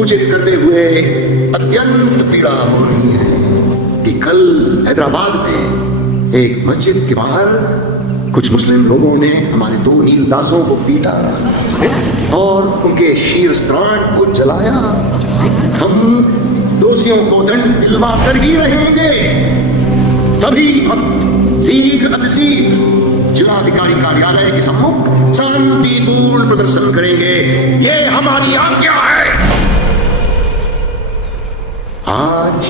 सूचित करते हुए अत्यंत पीड़ा हो रही है कि कल हैदराबाद में एक मस्जिद के बाहर कुछ मुस्लिम लोगों ने हमारे 2 नीलदासों को पीटा और उनके शीरस्त्राण को जलाया। हम दोषियों को दंड दिलवा कर ही रहेंगे। सभी भक्त शीघ्र अतिशीघ्र जिलाधिकारी कार्यालय के सम्मुख शांतिपूर्ण प्रदर्शन करेंगे। ये हमारी आज्ञा है। आज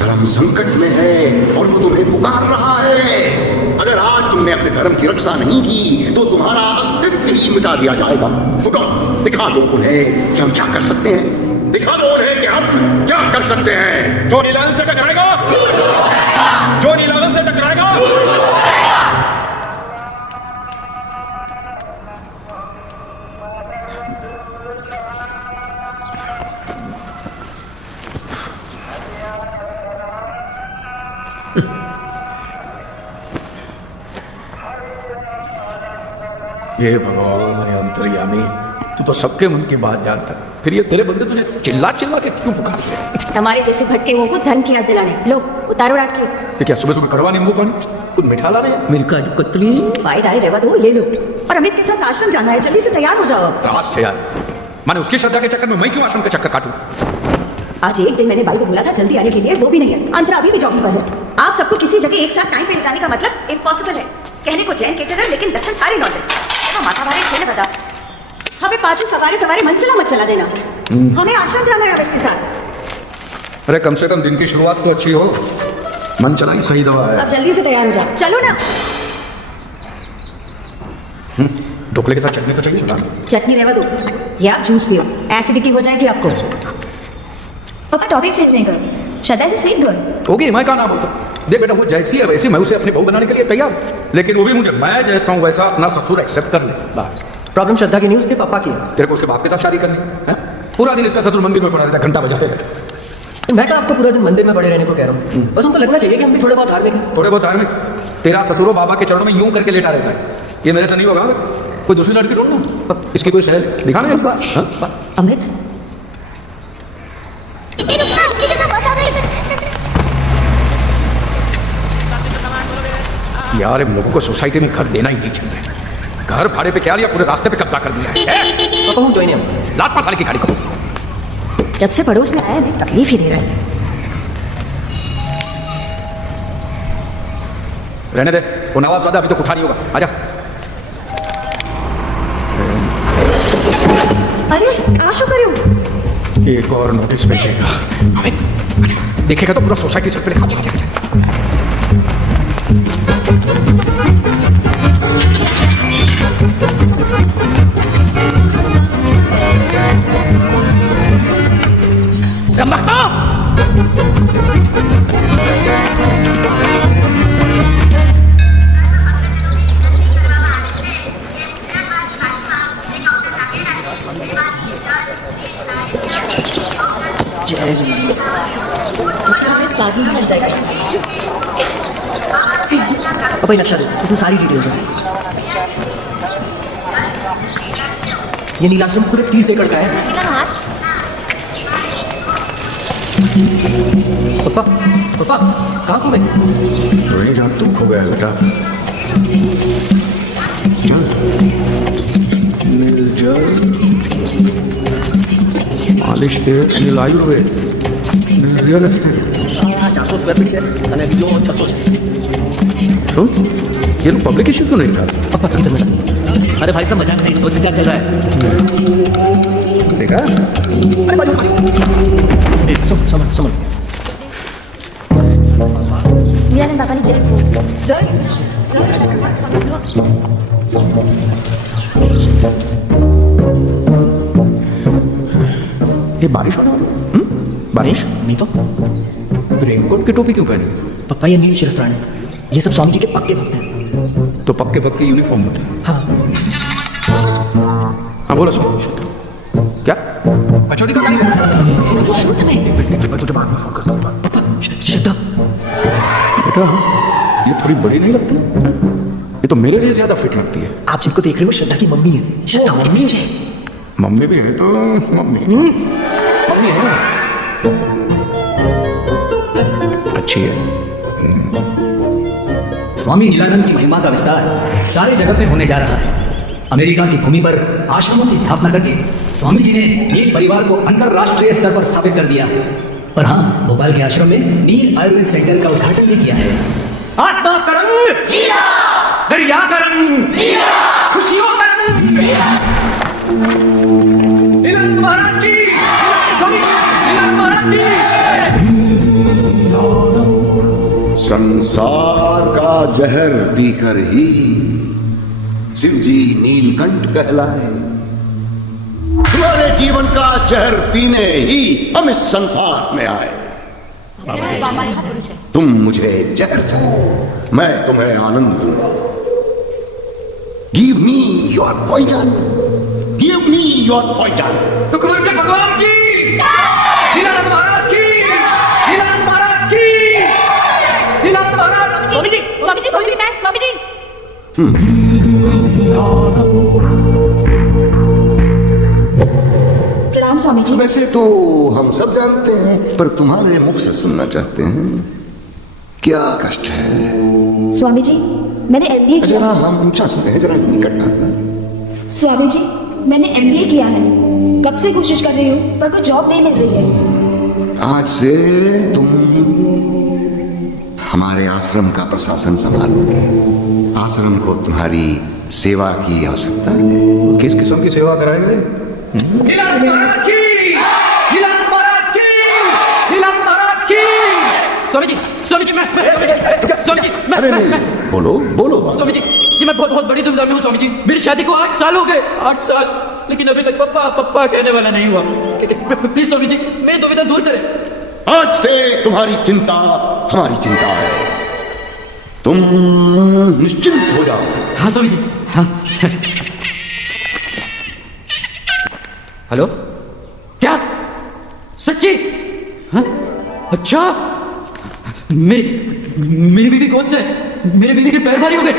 धर्म संकट में है और वो तुम्हें पुकार रहा है। अगर आज तुमने अपने धर्म की रक्षा नहीं की तो तुम्हारा अस्तित्व ही मिटा दिया जाएगा। दिखा दो उन्हें कि हम क्या कर सकते हैं। दिखा दो उन्हें कि हम क्या कर सकते हैं। जो नीलावन से टकराएगा, जो नीलावन से टकराएगा, ये भगवान है अंतर्यामी, तू तो सबके मन की बात जानता। फिर ये तेरे बंदे तुझे चिल्ला चिल्ला के क्यों पुकारते हैं? हमारे जैसे भटके को धन की याद दिलाने। लो उतारो रात की। ये क्या सुबह सुबह करवा नींबू पानी? कुछ मिठा लाना है? मिल्का कतली भाई डाई रेवा दो, ये लो। और अमित के साथ आश्रम जाना है, जल्दी से तैयार हो जाओ। त्रास है यार, माने उसकी श्रद्धा के चक्कर में मैं क्यों आश्रम का चक्कर काटूं? आज एक दिन मैंने भाई को बोला था जल्दी आने के लिए, वो भी नहीं है। अंतरा अभी भी जॉगिंग पर है। आप सबको किसी जगह एक साथ टाइम पे ले जाने का मतलब इम्पॉसिबल है। कहने को जैन कहते रहे लेकिन लक्षण सारे लौटे। माथा भारी खेले बता। हमें पांचों सवारे सवारे मन चला मत चला देना। हमें आश्रम जाना है अमित के साथ। अरे कम से कम दिन की शुरुआत तो अच्छी हो। मन चला ही सही दवा है। अब जल्दी से तैयार हो जाओ, चलो ना। ढोकले के साथ चटनी तो चाहिए ना? चटनी रेवा दो या आप जूस पियो, एसिडिटी हो जाएगी आपको। पापा टॉपिक चेंज नहीं करो। श्रद्धा से स्वीट गर्ल होगी, मैं क्या नाम बोलता। देख बेटा, वो जैसी है वैसी मैं उसे अपनी बहू बनाने के लिए तैयार, लेकिन वो भी मुझे मैं जैसा हूँ वैसा अपना ससुर एक्सेप्ट कर ले। बस प्रॉब्लम श्रद्धा की नहीं, उसके पापा की। तेरे को उसके बाप के साथ शादी करनी है? पूरा दिन इसका ससुर मंदिर में पड़ा रहता, घंटा बजाते रहता। मैं तो आपको पूरा दिन मंदिर में पड़े रहने को कह रहा हूँ। बस उनको लगना चाहिए कि हम भी थोड़े बहुत धार्मिक हैं। थोड़े बहुत धार्मिक? तेरा ससुरो बाबा के चरणों में यूं करके लेटा रहता है। ये मेरे से नहीं होगा। कोई दूसरी लड़की ढूंढना, इसकी कोई शहर दिखा मैं अमित यार, इन लोगों को सोसाइटी में घर देना ही नहीं चाहिए। घर भाड़े पे क्या लिया, पूरे रास्ते पे कब्जा कर दिया है। पापा हम ज्वाइन हैं। लात पास साले की गाड़ी को। जब से पड़ोस में आया है तकलीफ ही दे रहा है। रहने दे, वो नवाब ज़्यादा अभी तो उठा नहीं होगा। आजा। अरे आशु करो। एक और नोटिस भेजेगा अमित, देखेगा तो पूरा सोसाइटी सर पे लिखा। पापा नक्शा दो, इसमें सारी डिटेल्स हैं। ये नीलाश्रम पूरे 30 एकड़ का है। पापा पापा कहाँ खो गए? वही जहाँ तुम खो गया बेटा। मालिश तेल नील आयुर्वेद रियल एस्टेट 400 स्क्वायर फीट है અને બીજો 600 છે। तो ये लोग पब्लिक इश्यू क्यों नहीं कर? पापा इधर मत। अरे भाई साहब मजाक नहीं, सोच विचार चल रहा है। देखा? अरे भाई समझ समझ। मियाने पापा ने जय ये बारिश हो रहा है? बारिश नहीं तो रेनकोट की टोपी क्यों पहनी? पापा ये नील शिरस्त्राण है। ये सब स्वामी जी के पक्के भक्त हैं। तो पक्के पक्के यूनिफॉर्म होते हैं। हाँ हाँ बोलो सुनो। क्या कचौड़ी का टाइम है? शुद्ध में एक मिनट, मैं तुझे बाद में फोन करता हूँ। पापा श्रद्धा बेटा ये थोड़ी बड़ी नहीं लगती? ये तो मेरे लिए ज्यादा फिट लगती है। आप जिनको देख रहे हो श्रद्धा की मम्मी है। श्रद्धा मम्मी है। मम्मी भी है तो मम्मी ही है। अच्छी है। स्वामी नीलानंद की महिमा का विस्तार सारे जगत में होने जा रहा है। अमेरिका की भूमि पर आश्रमों की स्थापना करके स्वामी जी ने नील परिवार को अंतरराष्ट्रीय स्तर पर स्थापित कर दिया। और हाँ, भोपाल के आश्रम में नील आयुर्वेद सेंटर का उद्घाटन भी किया है। आस्था का रंग नीला, दरिया का रंग नीला, खुशियों का रंग नीला। नीलानंद महाराज की, नीलानंद महाराज की। संसार का जहर पीकर ही शिव जी नीलकंठ कहलाए। तुम्हारे जीवन का जहर पीने ही हम इस संसार में आए। तुम मुझे जहर दो, मैं तुम्हें आनंद दूंगा। Give me your poison, give me your poison. टुकड़ों के भगवान की, नीलानंद महाराज की, नीलानंद महाराज की, नीलानंद महाराज। स्वामी जी, स्वामी जी, स्वामी जी, मैं स्वामी जी। प्रणाम स्वामी जी। वैसे तो हम सब जानते हैं, पर तुम्हारे मुख से सुनना चाहते हैं। क्या कष्ट है? स्वामी जी, मैंने MBA किया। जरा हम ऊंचा सुनते हैं, जरा निकट आकर। स्वामी जी, मैंने MBA किया है। कब से कोशिश कर रही हूँ पर कोई जॉब नहीं मिल रही है। आज से तुम हमारे आश्रम का प्रशासन संभालोगे। आश्रम को तुम्हारी सेवा की आवश्यकता है। किस किस्म की सेवा कराएंगे? नीलानंद महाराज की, नीलानंद महाराज की, नीलानंद महाराज की। स्वामी जी, स्वामी जी, स्वामी जी, बोलो बोलो। स्वामी जी, मैं बहुत बड़ी दुविधा में हूँ स्वामी जी। मेरी शादी को 8 साल हो गए, 8 साल, लेकिन अभी तक पप्पा पप्पा कहने वाला नहीं हुआ। प्लीज स्वामी जी, मेरी दुविधा दूर करें। आज से तुम्हारी चिंता हमारी चिंता है। तुम निश्चिंत हो जाओ। हाँ स्वामी जी, हाँ। हेलो, क्या सच्ची? हाँ? अच्छा, मेरी बीवी कौन से? मेरी बीवी के पैर भारी हो गए।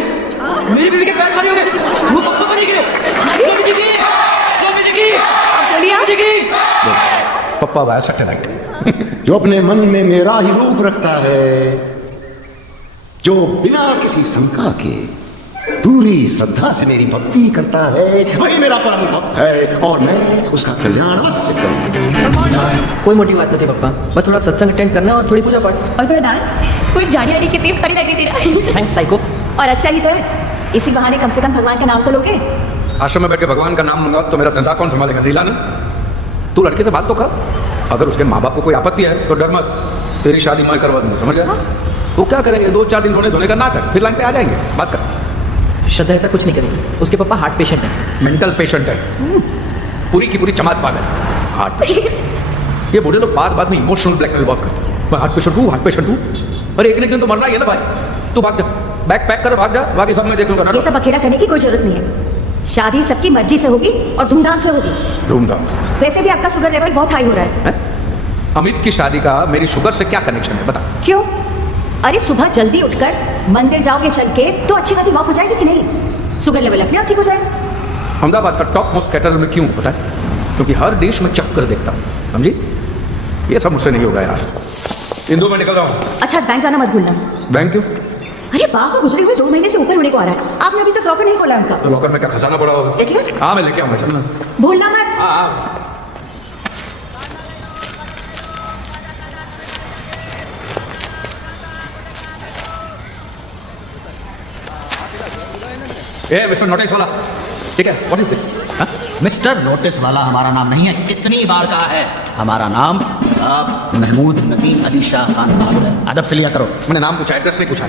मेरी बीवी के पैर भारी हो गए। वो पप्पा बनी गए। स्वामी जी की, स्वामी जी की, स्वामी जी की। पप्पा वाया सैटेलाइट। जो अपने मन में मेरा ही रूप रखता है, जो बिना किसी शंका के पूरी श्रद्धा से मेरी भक्ति करता है, वही मेरा परम भक्त है और मैं उसका कल्याण अवश्य करूंगा। कोई मोटी बात नहीं थी पप्पा, बस थोड़ा सत्संग अटेंड करना और थोड़ी पूजा पाठ और थोड़ा डांस। कोई जानी वाली कितनी खरी लग रही थी। Thanks psycho. और अच्छा ही तो है, इसी बहाने कम से कम भगवान का नाम तो लोगे। आश्रम में बैठ के भगवान का नाम लूंगा तो मेरा धंधा कौन संभालेगा? नीलानंद, तू लड़के से बात तो कर। अगर उसके माँ बाप को कोई आपत्ति है तो डर मत, तेरी शादी मैं करवा दूंगा, समझ गया? तो क्या करेंगे? 2-4 दिन धोने का नाटक, फिर लाइन पे आ जाएंगे। बात कर। श्रद्धा ऐसा कुछ नहीं करेगी, उसके पापा हार्ट पेशेंट है। मेंटल पेशेंट है, पूरी की पूरी जमात पागल है। Heart patient. ये बूढ़े लोग बात में इमोशनल ब्लैकमेल बहुत करते हैं। मैं हार्ट पेशेंट हूँ, हार्ट पेशेंट हूँ। अरे एक दिन तो मरना ही है ना भाई। तू भाग जा, बैग पैक कर, भाग जा, बाकी सब मैं देख लूंगा। ये सब अकेला करने की कोई जरूरत नहीं है। शादी सबकी मर्जी से होगी और धूमधाम से होगी। धूमधाम। वैसे भी आपका शुगर लेवल बहुत हाई हो रहा है। अमित की शादी का मेरी शुगर से क्या कनेक्शन है, बता। क्यों? अरे सुबह जल्दी उठकर मंदिर जाओगे चल के तो अच्छी खासी वॉक हो जाएगी कि नहीं? शुगर लेवल अपने आप ठीक हो जाएगा। अहमदाबाद का टॉप मोस्ट कैटरर में क्यों पता है? क्योंकि हर देश में चक्कर देखता हूँ, समझी? ये सब मुझसे नहीं होगा यार। इन 2 में निकल रहा हूँ। अच्छा, बैंक जाना मत भूलना। बैंक क्यों? अरे बाप को गुजरे हुए 2 महीने से ऊपर होने को आ रहा है, आपने अभी तक लॉकर नहीं खोला उनका। तो लॉकर में क्या खजाना पड़ा होगा? देख ले। हाँ मैं लेके आऊंगा, चलना। भूलना मत। हाँ। ए मिस्टर नोटिस वाला, ठीक है? What is this? Mister notice वाला हमारा नाम नहीं है। कितनी बार कहा है, हमारा नाम महमूद नसीम अली शाह खान बहादुर है। अदब से लिया करो। मैंने नाम पूछा, एड्रेस नहीं पूछा।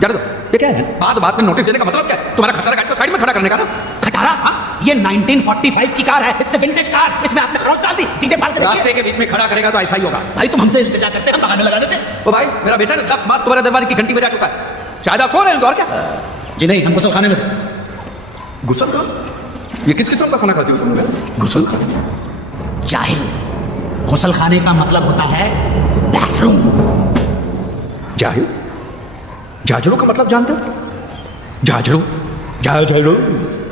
जाने दो, ये क्या है? बात में नोटिस देने का मतलब क्या है? तुम्हारा खटारा गाड़ी को साइड में खड़ा करने का ना? खटारा? हाँ, ये 1945 की कार है। It's a vintage car. इसमें आपने खरोच डाल दी, सीधे फाड़ के रास्ते के बीच में खड़ा करेगा तो ऐसा ही होगा। भाई तुम हमसे इंतजार करते हैं, हम बहाने लगा देते। ओ भाई, मेरा बेटा ने 10 बार तुम्हारे दरबार की घंटी बजा चुका है। शायद आप सो रहे हैं और क्या? जी नहीं, हम गुसल खाने में। गुसल खा? ये किस किस्म का खाना खाती हो तुम लोग? गुसल खा? जाहिल, गुसल खाने का मतलब होता है बाथरूम। जाहिल? जाजरू का मतलब जानते हो? जाजरू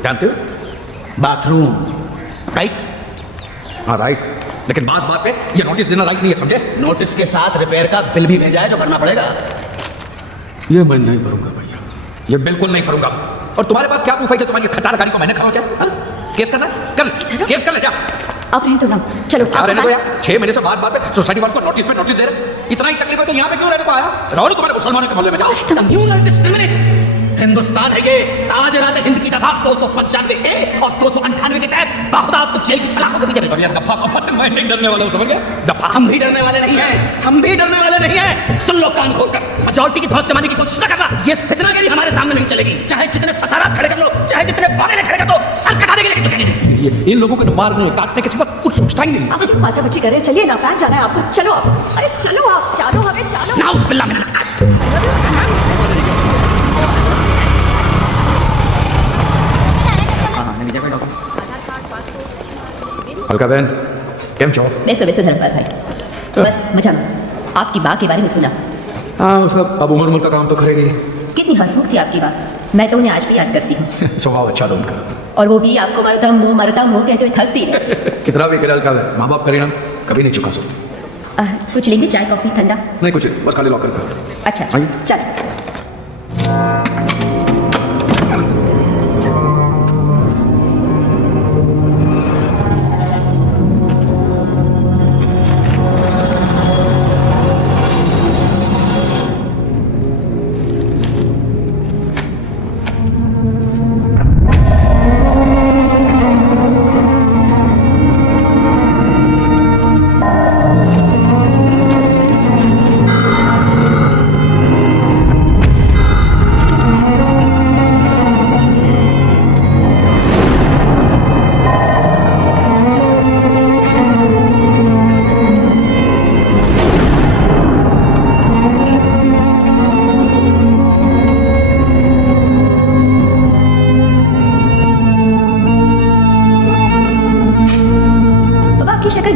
जानते हो? Bathroom, right? हाँ राइट, लेकिन बात बात पे ये नोटिस देना राइट नहीं है, समझे? नोटिस के साथ रिपेयर का बिल भी भेजा है जो भरना पड़ेगा। ये मैं नहीं भरूंगा भैया, ये बिल्कुल नहीं भरूंगा। और तुम्हारे पास क्या प्रूफ है कि तुम्हारी खटार गाड़ी को मैंने खरोचा? केस करना कर, केस कर ले जा। अब नहीं तो ना, चलो क्या आप रहने दो बताएं। यार, 6 महीने से बात बात पे सोसाइटी वालों को नोटिस पे नोटिस दे रहे, इतना ही तकलीफ है तो यहाँ पे क्यों रहने को आया? रहो तुम्हारे मुसलमानों के मोहल्ले में, जाओ। Communal discrimination. हिंदुस्तान है ये, ताज रात हिंद की दफा 295 ए और 298 के तहत बाखुदा आपको जेल की सलाखों के पीछे भेज दिया। दफा मैं नहीं डरने वाला हूँ, समझ गया? दफा हम भी डरने वाले नहीं हैं, हम भी डरने वाले नहीं हैं। सुन लो कान खोलकर, मेजॉरिटी की धौंस जमाने की कोशिश न करना। ये फितनागिरी हमारे सामने नहीं चलेगी, चाहे जितने फसादात खड़े कर लो, चाहे जितने बादल खड़े कर दो, सर कटा देंगे लेकिन झुकेंगे नहीं। ये इन लोगों को मारने काटने के सिवा कुछ सोचता ही नहीं। आप क्यों माथा बच्ची कर रहे हैं? चलिए ना, कहाँ जाना है आपको? चलो आप, अरे चलो आप, चलो हमें, चलो। नाउज़ बिल्लाह मिनल नक्काश। अलका बहन केम छो? मैं सुबह धर्मपाल भाई, बस मजा में आपकी बात के बारे में सुना। हाँ उसका अब उम्र उम्र का काम तो करेगी। कितनी हंसमुख थी आपकी बात, मैं तो उन्हें आज भी याद करती हूँ। स्वभाव अच्छा था उनका। और वो भी आपको मरता मुंह कहते हुए थकती है। कितना भी करे अलका बहन, माँ बाप का ऋण कभी नहीं चुका सकते। कुछ लेंगे, चाय कॉफी ठंडा? नहीं कुछ नहीं, बस खाली लॉकर कर। अच्छा अच्छा, आइए। चलो।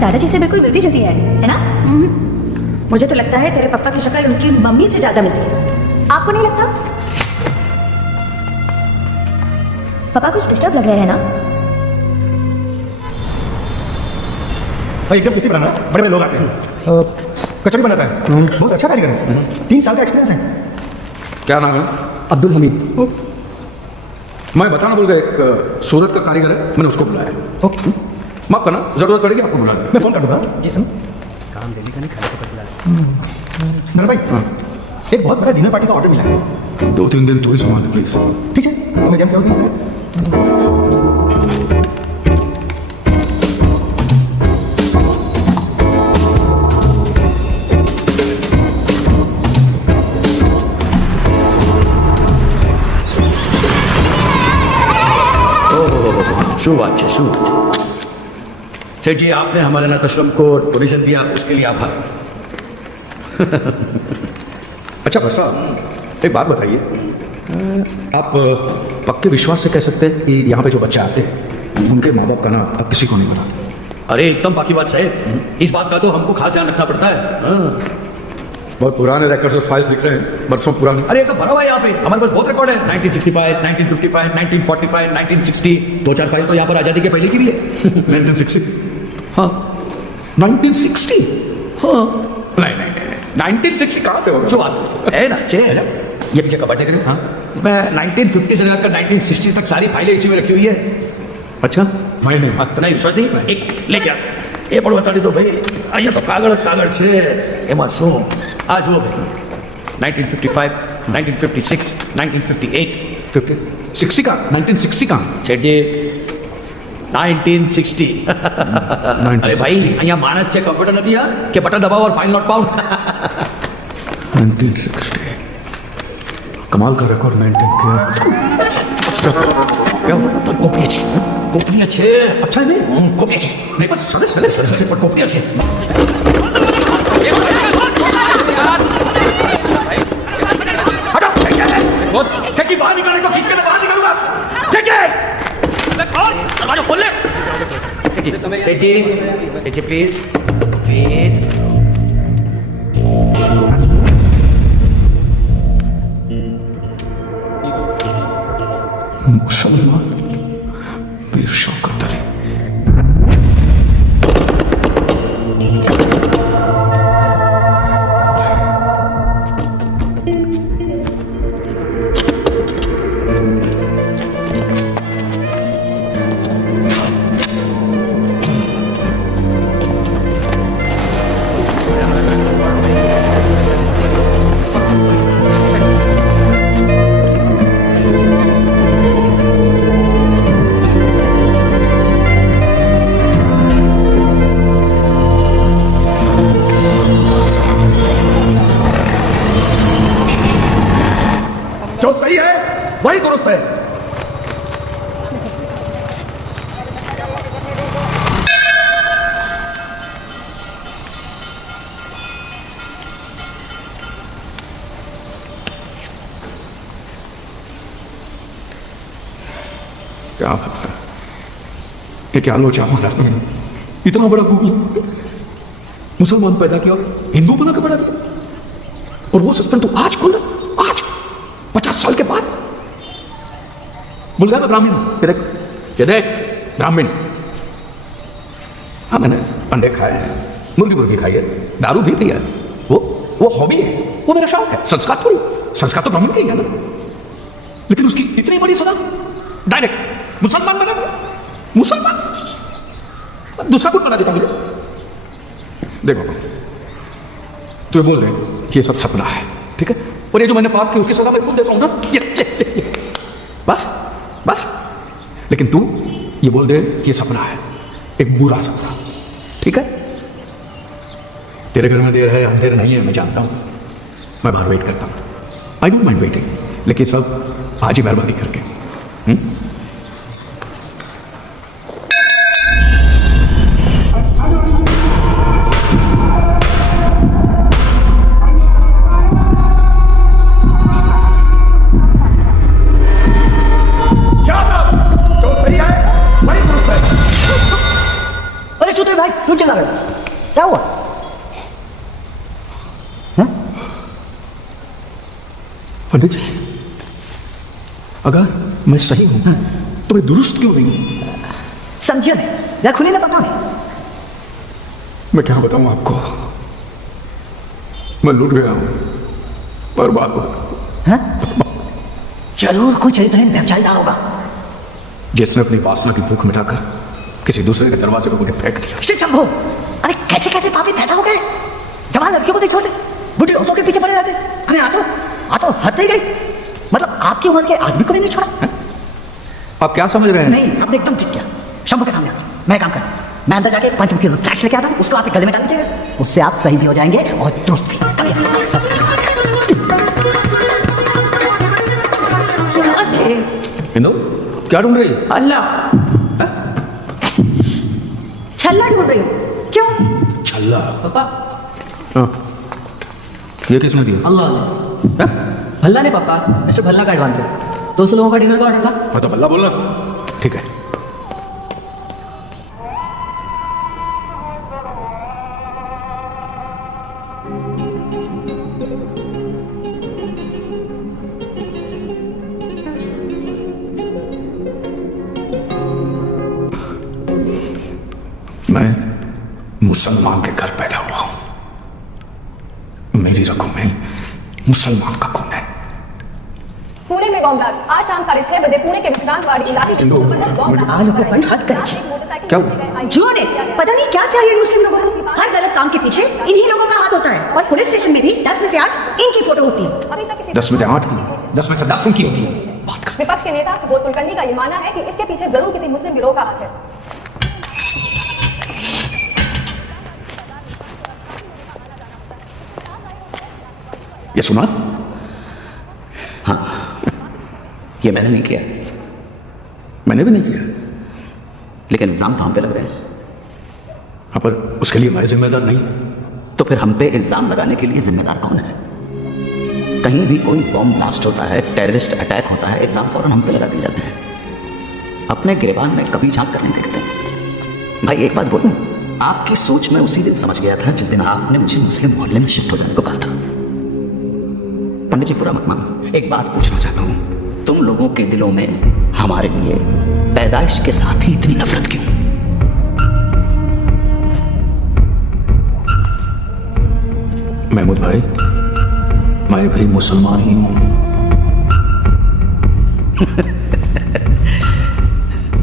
दादाजी से बिल्कुल मिलती जुलती है ना? मुझे तो लगता है तेरे पापा की शक्ल उनकी मम्मी से ज्यादा मिलती है, आपको नहीं लगता? पापा कुछ डिस्टर्ब लग रहे हैं ना? भाई एकदम किसी बनाना, बड़े बड़े लोग आते हैं, कचौड़ी बनाता है, बहुत अच्छा कारीगर है, 3 साल का एक्सपीरियंस है। क्या नाम है? अब्दुल हमीद। मैं बताना भूल गया, एक सूरत का कारीगर है, मैंने उसको बुलाया। ओके, माफ करना, जरूरत पड़ेगी आपको बुलाने मैं फोन कर दूंगा। जी सर। काम देने का नहीं, खाने को दिला। नर भाई, एक बहुत बड़ा डिनर पार्टी का ऑर्डर मिला है। 2-3 दिन तू ही संभाल प्लीज। ठीक है, तो मैं जम क्या होती है શું વાત છે, શું વાત છે? सेठ जी, आपने हमारे नातश्रम को डोनेशन दिया, उसके लिए आभार। अच्छा भाई साहब, एक बात बताइए, आप पक्के विश्वास से कह सकते हैं कि यहाँ पे जो बच्चे आते हैं उनके माँ बाप का नाम आप किसी को नहीं बताते? अरे एकदम बाकी बात साहब, इस बात का तो हमको खास ध्यान रखना पड़ता है। बहुत पुराने रिकॉर्ड्स और फाइल्स दिख रहे हैं, बरसों पुराने। अरे सब भरा हुआ है यहाँ पे, हमारे पास बहुत रिकॉर्ड है। 1965, 1955, 1945, 1960, 2-4 फाइल तो यहाँ पर आजादी के पहले की भी है। 1960? हाँ 1960? हाँ, नहीं 1960 कहाँ से होगा? जो बात है ना, ये पीछे कबाटे करें। हाँ, मैं 1950 से लेकर 1960 तक सारी फाइलें इसी में रखी हुई है। अच्छा, मैं नहीं नहीं विश्वास नहीं, एक लेके आ, ये पढ़ो बता दो भाई। અહીંયા તો કાગળ છે, એમાં શું આ જુઓ ભાઈ, 1955, 1956, 1958, 60 का 1960 का सेठ जी 1960। अरे भाई અહીંયા માણસ છે, કમ્પ્યુટર નથી આ કે બટન દબાવો और फाइल नॉट पाउंड। 1960 कमाल का रिकॉर्ड मेंटेन किया। क्या तो गोपनीय છે, गोपनीय છે। अच्छा नहीं गोपनीय છે नहीं, बस सर से पर गोपनीय છે। सेठ जी बाहर निकालने को खींच के मैं बाहर निकालूंगा। सेठ जी प्लीज प्लीज। मुसलमान वीर शौकत अली। वही दुरुस्त है। क्या पता ये क्या लोचा हमारा, इतना बड़ा गुरु मुसलमान पैदा किया और हिंदू बना के पैदा किया, और वो सस्पेंड तो आज खुला, आज 50 साल के बाद। बोल गया मैं ब्राह्मण हूं, ये देख ब्राह्मण। हाँ मैंने अंडे खाए हैं, मुर्गी खाई है, दारू भी पिया है, वो हॉबी है, वो मेरा शौक है। संस्कार थोड़ी, संस्कार तो ब्राह्मण का ही है ना। लेकिन उसकी इतनी बड़ी सजा, डायरेक्ट मुसलमान बना दिया, मुसलमान। दूसरा कुछ बना देता मुझे। देखो तो ये बोल रहे कि ये सब सपना है, ठीक है, और ये जो मैंने पाप किया उसकी सजा मैं खुद देता हूं ना, ये। बस बस। लेकिन तू ये बोल दे कि ये सपना है, एक बुरा सपना, ठीक है। तेरे घर में देर है अंधेर नहीं है, मैं जानता हूं, मैं बाहर वेट करता हूं, आई डोंट माइंड वेटिंग, लेकिन सब आज ही मेहरबानी करके। अरे सुधीर भाई क्यों चला रहे हो? क्या हुआ? पंडित जी, अगर मैं सही हूं तो मैं दुरुस्त क्यों नहीं हूं? समझिए नहीं, जरा खुली ना पता नहीं। मैं क्या बताऊं आपको, मैं लूट गया हूं, बर्बाद हो गया। जरूर कुछ इतने व्यवसाय रहा होगा जिसने अपनी वासना की भूख मिटाकर किसी दूसरे के दरवाजे पर मुझे फेंक दिया। शिव शंभो, अरे कैसे कैसे पापी पैदा हो गए? जवान लड़कियों को नहीं छोड़ते, बुढ़ी औरतों के पीछे पड़े रहते। अरे आ तो हद ही गई, मतलब आपकी उम्र के आदमी को भी नहीं छोड़ा। आप क्या समझ रहे हैं? नहीं, आपने एकदम ठीक किया। शंभू के सामने आओ, मैं काम कर, मैं अंदर जाके पंचमुखी रुद्राक्ष लेके आता हूं, उसको आपके गले में डाल दीजिएगा, उससे आप सही भी हो जाएंगे और दुरुस्त भी। हिंदू क्या ढूंढ रही है? अल्लाह, छल्ला ढूंढ रही हूँ। क्यों? छल्ला? पापा हाँ, ये किसने दिया? अल्लाह ने। भल्ला ने पापा, मिस्टर भल्ला का एडवांस है। 200 लोगों का डिनर का ऑर्डर था। मैं तो भल्ला बोल रहा, ठीक है। मैं मुसलमान के घर पैदा हुआ हूं, मेरी रगों में मुसलमान का खून है। पुणे में बॉम्ब ब्लास्ट आज शाम 6:30 बजे पुणे के विश्रांतवाड़ी इलाके में हद कर क्या जो ने पता नहीं क्या चाहिए मुस्लिम लोगों को। हर गलत काम के पीछे इन्हीं लोगों का हाथ होता है। और पुलिस स्टेशन में भी 10 में से 8 इनकी फोटो होती है। 10 में से 8 की, 10 में से 10 की होती है। बात कर। विपक्ष के नेता सुबोध कुलकर्णी का ये मानना है कि इसके पीछे जरूर किसी मुस्लिम गिरोह का हाथ है। ये सुना? हाँ, ये मैंने नहीं किया, मैंने भी नहीं किया, लेकिन इल्जाम तो हम पे लग रहे हैं। हाँ, पर उसके लिए मैं जिम्मेदार नहीं। तो फिर हम पे इल्जाम लगाने के लिए जिम्मेदार कौन है? कहीं भी कोई बॉम्ब ब्लास्ट होता है, टेररिस्ट अटैक होता है, इल्जाम फौरन हम पे लगा दिए जाते हैं। अपने गिरबान में कभी झांक कर नहीं देखते। भाई एक बात बोलूं, आपकी सोच मैं उसी दिन समझ गया था जिस दिन आपने मुझे मुस्लिम मोहल्ले में शिफ्ट हो जाने को कहा था। पंडित जी पूरा मत मानो, एक बात पूछना चाहता हूं, तुम लोगों के दिलों में हमारे लिए पैदाइश के साथ ही इतनी नफरत क्यों? महमूद भाई, मैं भी मुसलमान ही हूं।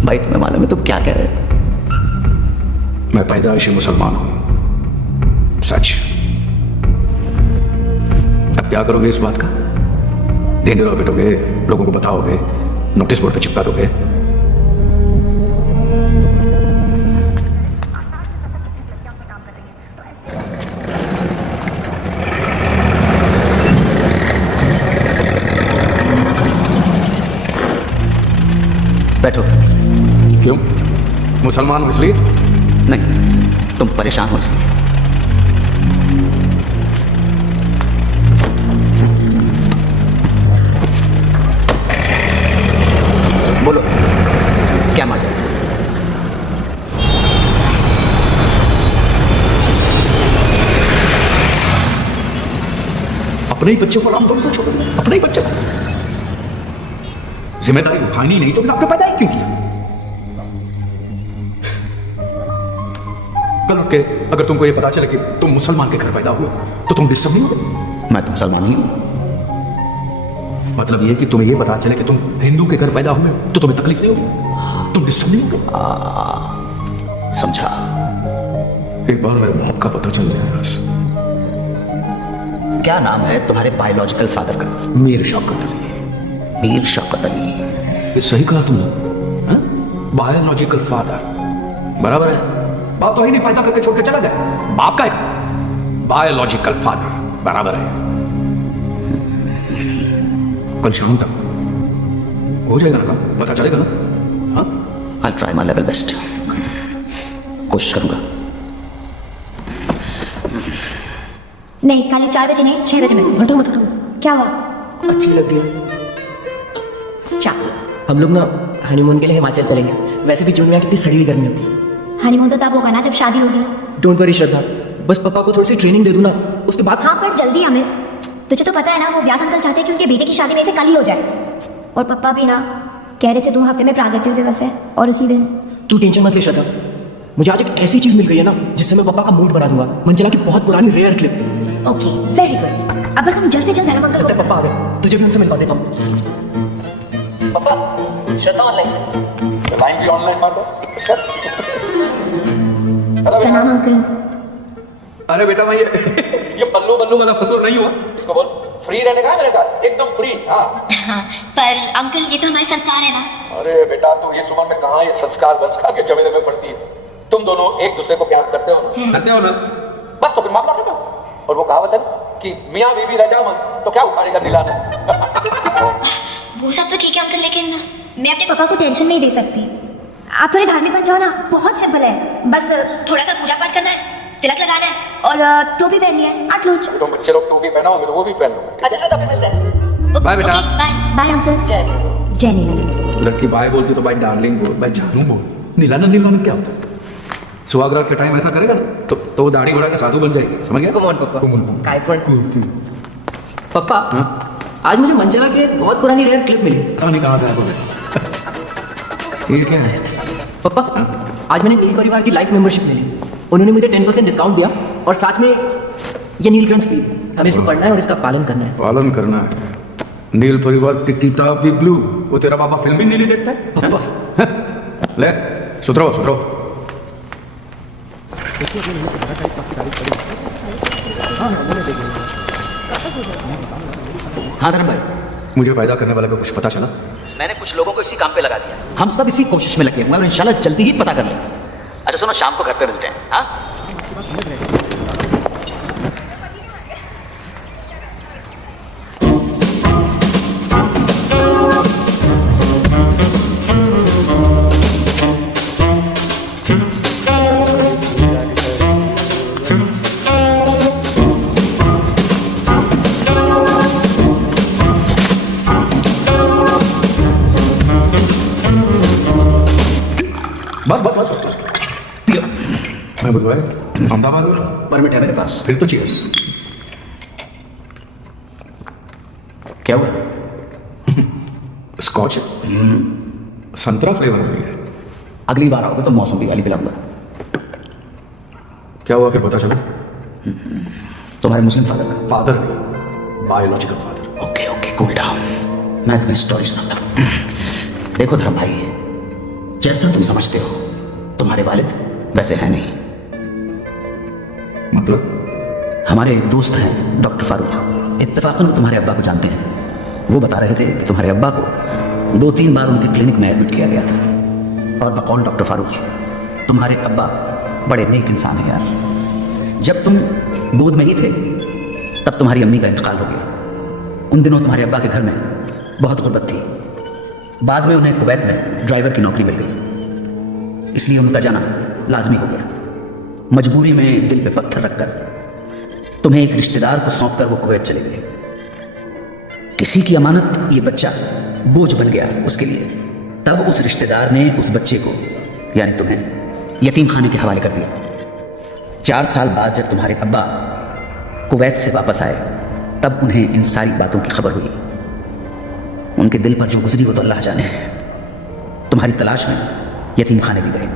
भाई तुम्हें मालूम है तुम क्या कह रहे हो? मैं पैदाइशी मुसलमान हूं, सच। अब क्या करोगे इस बात का? ढिंढोरा पिटोगे, लोगों को बताओगे, नोटिस बोर्ड पे चिपका दोगे? क्यों? मुसलमान हो इसलिए? नहीं, तुम परेशान हो इसलिए। बोलो, क्या मजा है? अपने ही बच्चों को आमतौर से छोड़ दो, अपने ही बच्चे को जिम्मेदारी उठानी नहीं तो फिर आपने पैदा ही क्यों किया? कल उठ के अगर तुमको ये पता चले कि तुम मुसलमान के घर पैदा हुए तो तुम डिस्टर्ब नहीं होगे? मैं तो मुसलमान ही हूं। मतलब ये कि तुम्हें ये पता चले कि तुम हिंदू के घर पैदा हुए तो तुम्हें तकलीफ नहीं होगी, तुम डिस्टर्ब नहीं होगे। समझा। एक बार मेरे मौत का पता चल जाएगा। क्या नाम है तुम्हारे बायोलॉजिकल फादर का? मीर शौकत अली। मीर शौकत अली। ये सही कहा तुमने। बायोलॉजिकल फादर बराबर है। बाप तो ही नहीं पैदा करके छोड़ के चला गया, बाप का है। बायोलॉजिकल फादर बराबर है। कल शाम तक हो जाएगा ना काम, पता चलेगा ना? हाँ, I'll try my level best. कोशिश करूंगा। नहीं, कल 4 बजे नहीं, 6 बजे मिलते। हटो मत हटो। क्या हुआ? अच्छी लग रही है। क्या? हम लोग ना हनीमून के लिए हिमाचल चलेंगे। वैसे भी जून में कितनी सड़ी हुई गर्मी होती है। हनीमून तो तब होगा ना जब शादी होगी। डोंट वरी श्रद्धा, बस पापा को थोड़ी सी ट्रेनिंग दे दूँ ना, उसके बाद। हाँ, पर जल्दी अमित। तुझे तो पता है ना, वो व्यास अंकल चाहते हैं कि उनके बेटे की शादी में से कल ही हो जाए। और पापा भी ना कह रहे थे 2 हफ्ते में प्रागट्य दिवस है और उसी दिन। तू टेंशन मत ले श्रद्धा, मुझे आज एक ऐसी चीज मिल गई है ना जिससे मैं पापा का मूड बना दूंगा। मंजला की बहुत पुरानी rare clip. Okay, very good. अब बस हम जल्द से जल्द धर्म अंकल को। पापा आ गए, तुझे भी उनसे मिलवा देता हूँ। पापा, श्रद्धा ऑनलाइन से लाइन भी ऑनलाइन मार दो। प्रणाम अंकल। अरे बेटा, मैं ये पल्लू बल्लू वाला ससुर नहीं हुआ। इसको बोल फ्री रहने का है मेरे साथ, एकदम फ्री। हाँ, पर अंकल ये तो हमारे संस्कार है ना। अरे बेटा, तू ये उम्र में कहाँ ये संस्कार के जमेले में पड़ती है? तुम दोनों एक दूसरे को प्यार करते हो ना? बस तो फिर मामला खत्म। और वो कहावत है कि मियाँ बीवी रह जाओ तो क्या उखाड़ेगा नीलाना। वो सब तो ठीक है अंकल, लेकिन मैं अपने पापा को टेंशन नहीं दे सकती। आप थोड़े धार्मिक बन जाओ ना, बहुत सिंपल है। बस थोड़ा सा पूजा पाठ करना है, तिलक लगाना है और टोपी पहननी है। 8 लूज। तुम बच्चे लोग टोपी पहनाओगे तो वो भी पहन लो। अच्छा श्रद्धा, फिर मिलते हैं। बाय बेटा। Bye bye uncle. जय नीला। लड़की बाय बोलती तो बाय डार्लिंग बोल, बाय जानू बोल। नीलाना नीलाना क्या होता है? सुहागरात के टाइम ऐसा करेगा ना तो वो दाढ़ी बढ़ा के साधु बन जाएगी, समझ गया? कमॉन पापा। कुमुल काय पापा, आज मुझे मंजला की एक बहुत पुरानी रेयर क्लिप मिली। कहानी कहाँ गया बोले? ये क्या है? पापा, आज मैंने नील परिवार की लाइफ मेंबरशिप मिली। उन्होंने मुझे 10% डिस्काउंट दिया और साथ में ये नीलकंठ फ्री। हमें इसको पढ़ना है और इसका पालन करना है। पालन करना है। नील परिवार की किताब भी ब्लू। वो तेरा बाबा फिल्म ही नहीं देखता है? पापा, ले सुधरो सुधरो। हाँ धर्म भाई, मुझे पैदा करने वाले को कुछ पता चला? मैंने कुछ लोगों को इसी काम पे लगा दिया। हम सब इसी कोशिश में लगे हुए हैं और इंशाल्लाह जल्दी ही पता कर लेंगे। अच्छा सुनो, शाम को घर पे मिलते हैं। हाँ, बस बस बस पियो। मैं बुधवार अहमदाबाद परमिट है मेरे पास। फिर तो चीयर्स। क्या हुआ? स्कॉच संतरा फ्लेवर में है। अगली बार आओगे तो मौसमी वाली पिलाऊंगा। क्या हुआ कि पता चला? तुम्हारे मुस्लिम फादर का? फादर नहीं, biological father. Okay okay, cool down. मैं तुम्हें स्टोरी सुनाता हूँ। देखो धर्म भाई, जैसा तुम समझते हो तुम्हारे वालिद वैसे है नहीं। मतलब? हमारे एक दोस्त हैं डॉक्टर फारूक, इत्तेफाकन वो तुम्हारे अब्बा को जानते हैं। वो बता रहे थे कि तुम्हारे अब्बा को 2-3 बार उनके क्लिनिक में एडमिट किया गया था। और बकौल डॉक्टर फारूक, तुम्हारे अब्बा बड़े नेक इंसान हैं यार। जब तुम गोद में ही थे तब तुम्हारी अम्मी का इंतकाल हो गया। उन दिनों तुम्हारे अब्बा के घर में बहुत गुर्बत थी। बाद में उन्हें कुवैत में ड्राइवर की नौकरी मिल गई। इसलिए उनका जाना लाजमी हो गया। मजबूरी में दिल पे पत्थर रखकर तुम्हें एक रिश्तेदार को सौंपकर वो कुवैत चले गए। किसी की अमानत ये बच्चा बोझ बन गया उसके लिए। तब उस रिश्तेदार ने उस बच्चे को यानी तुम्हें यतीम खाने के हवाले कर दिया। 4 साल बाद जब तुम्हारे अब्बा कुवैत से वापस आए तब उन्हें इन सारी बातों की खबर हुई। उनके दिल पर जो गुजरी वो तो अल्लाह जाने। तुम्हारी तलाश में यतीम खाने भी गए,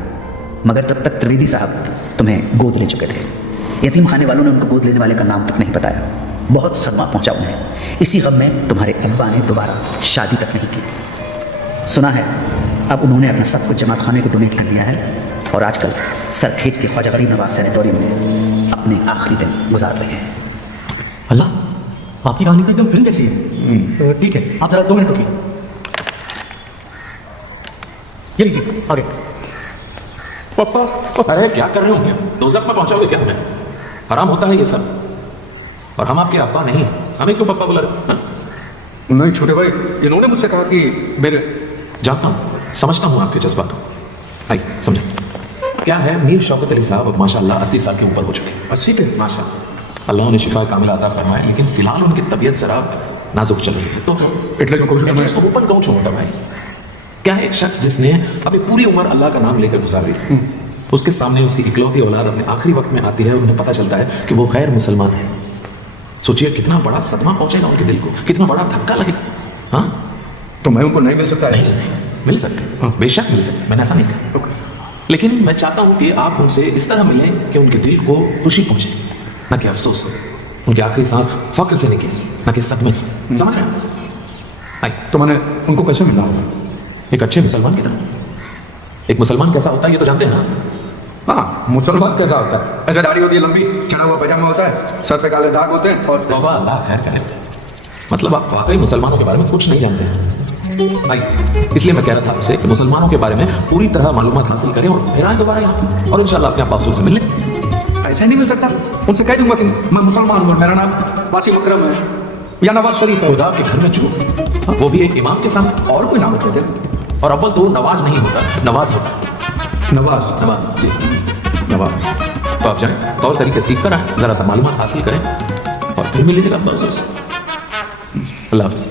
मगर तब तक त्रिवेदी साहब तुम्हें गोद ले चुके थे। यतीम खाने वालों ने उनको गोद लेने वाले का नाम तक नहीं बताया। बहुत सदमा पहुंचा उन्हें। इसी गम में तुम्हारे अब्बा ने दोबारा शादी तक नहीं की। सुना है अब उन्होंने अपना सब कुछ जमात खाने को डोनेट कर दिया है और आजकल सरखेज के ख्वाजा गरीब नवाज सैनिटोरियम में अपने आखिरी दिन गुजार रहे हैं। अल्लाह, आपकी कहानी तो एकदम फिल्म जैसी है। ठीक है, आप जरा 2 मिनट रुकिए। ये लीजिए आगे। पापा, अरे क्या कर रहे होंगे? दोज़ख में पहुंचाओगे क्या हमें? हराम होता है ये सब। और हम आपके अब्बा नहीं, हमें क्यों पापा बोला रहे? नहीं छोटे भाई, इन्होंने मुझसे कहा कि मेरे जानता हूँ, समझता हूँ आपके जज्बात। आइए समझे क्या है। मीर शौकत अली साहब अब माशाल्लाह 80 साल के ऊपर हो चुके हैं। 80 के माशाल्लाह अल्लाह ने शिफा कामिला अता फरमाए, लेकिन फिलहाल उनकी तबीयत जरा नाजुक चल रही है। तो એટલે હું કહું છું मैं इसको ऊपर कहूँ छोटा भाई, क्या है एक शख्स जिसने अभी पूरी उम्र अल्लाह का नाम लेकर गुजार दी, उसके सामने उसकी इकलौती औलाद अपने आखिरी वक्त में आती है और उन्हें पता चलता है कि वो गैर मुसलमान है। सोचिए कितना बड़ा सदमा पहुंचेगा उनके दिल को, कितना बड़ा धक्का लगेगा। हाँ, तो मैं उनको नहीं मिल सकता है? नहीं, मिल सकते, बेशक मिल सकते, मैंने ऐसा नहीं कहा। लेकिन मैं चाहता हूं कि आप उनसे इस तरह मिलें कि उनके दिल को खुशी पहुंचे, ना कि अफसोस हो। उनकी आखिरी सांस फक्र से निकले, ना कि सदमे से। समझ रहे हैं? तो मैंने उनको कैसे मिला होगा? एक अच्छे मुसलमान की तरह। एक मुसलमान कैसा होता है ये तो जानते हैं ना? हाँ, मुसलमान कैसा होता है? ऐसे दाढ़ी होती है लंबी, चढ़ा हुआ पैजामा होता है, सर पे काले दाग होते हैं और तौबा, अल्लाह खैर करे। मतलब आप वाकई मुसलमानों के बारे में कुछ नहीं जानते हैं भाई। इसलिए मैं कह रहा था आपसे कि मुसलमानों के बारे में पूरी तरह मालूमात हासिल करें और फिर आए दोबारा यहाँ पे और इंशाल्लाह अपने आप अफसोस से मिल लें। ऐसे नहीं मिल सकता। उनसे कह दूंगा कि मैं मुसलमान हूँ, मेरा नाम वासिम अकरम है या नवाज शरीफ है। खुदा के घर में चूक, वो भी एक इमाम के सामने। और कोई नाम रख देते। और अव्वल तो नवाज नहीं होता, नवाज होता। नवाज जी, नवाज। तो आप जाएं, तौर तरीके सीख कर आए, जरा सा मालूमात हासिल करें और फिर मिल लीजिएगा अपना अफसोस। अल्लाह हाफ़िज़।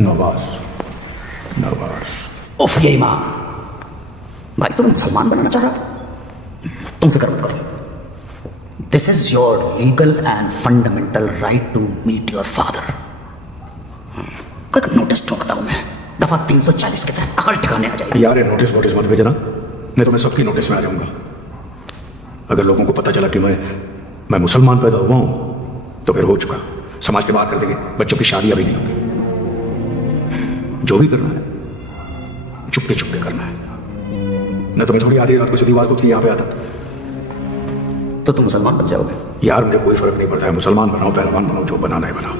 नवाज उफ, ये इमाम भाई तुम्हें मुसलमान बनाना चाह रहा? तुमसे कर मत करो। This is your legal and fundamental right to meet your father. Notice ठोकता हूं मैं, दफा 340 के तहत अकल ठिकाने आ जाएगी। यार ये नोटिस मत भेजना, नहीं तो मैं सबकी नोटिस में आ जाऊंगा। अगर लोगों को पता चला कि मैं मुसलमान पैदा हुआ हूं तो फिर हो चुका, समाज के बाहर कर देंगे, बच्चों की शादी अभी नहीं होगी। जो भी करना है चुपके चुपके करना है, नहीं तो मैं थोड़ी आधी रात को सीधी बात को यहाँ पे आता तो तुम मुसलमान बन जाओगे। यार मुझे कोई फर्क नहीं पड़ता है, मुसलमान बनाओ पहलवान बनाओ, जो बनाना है बनाओ।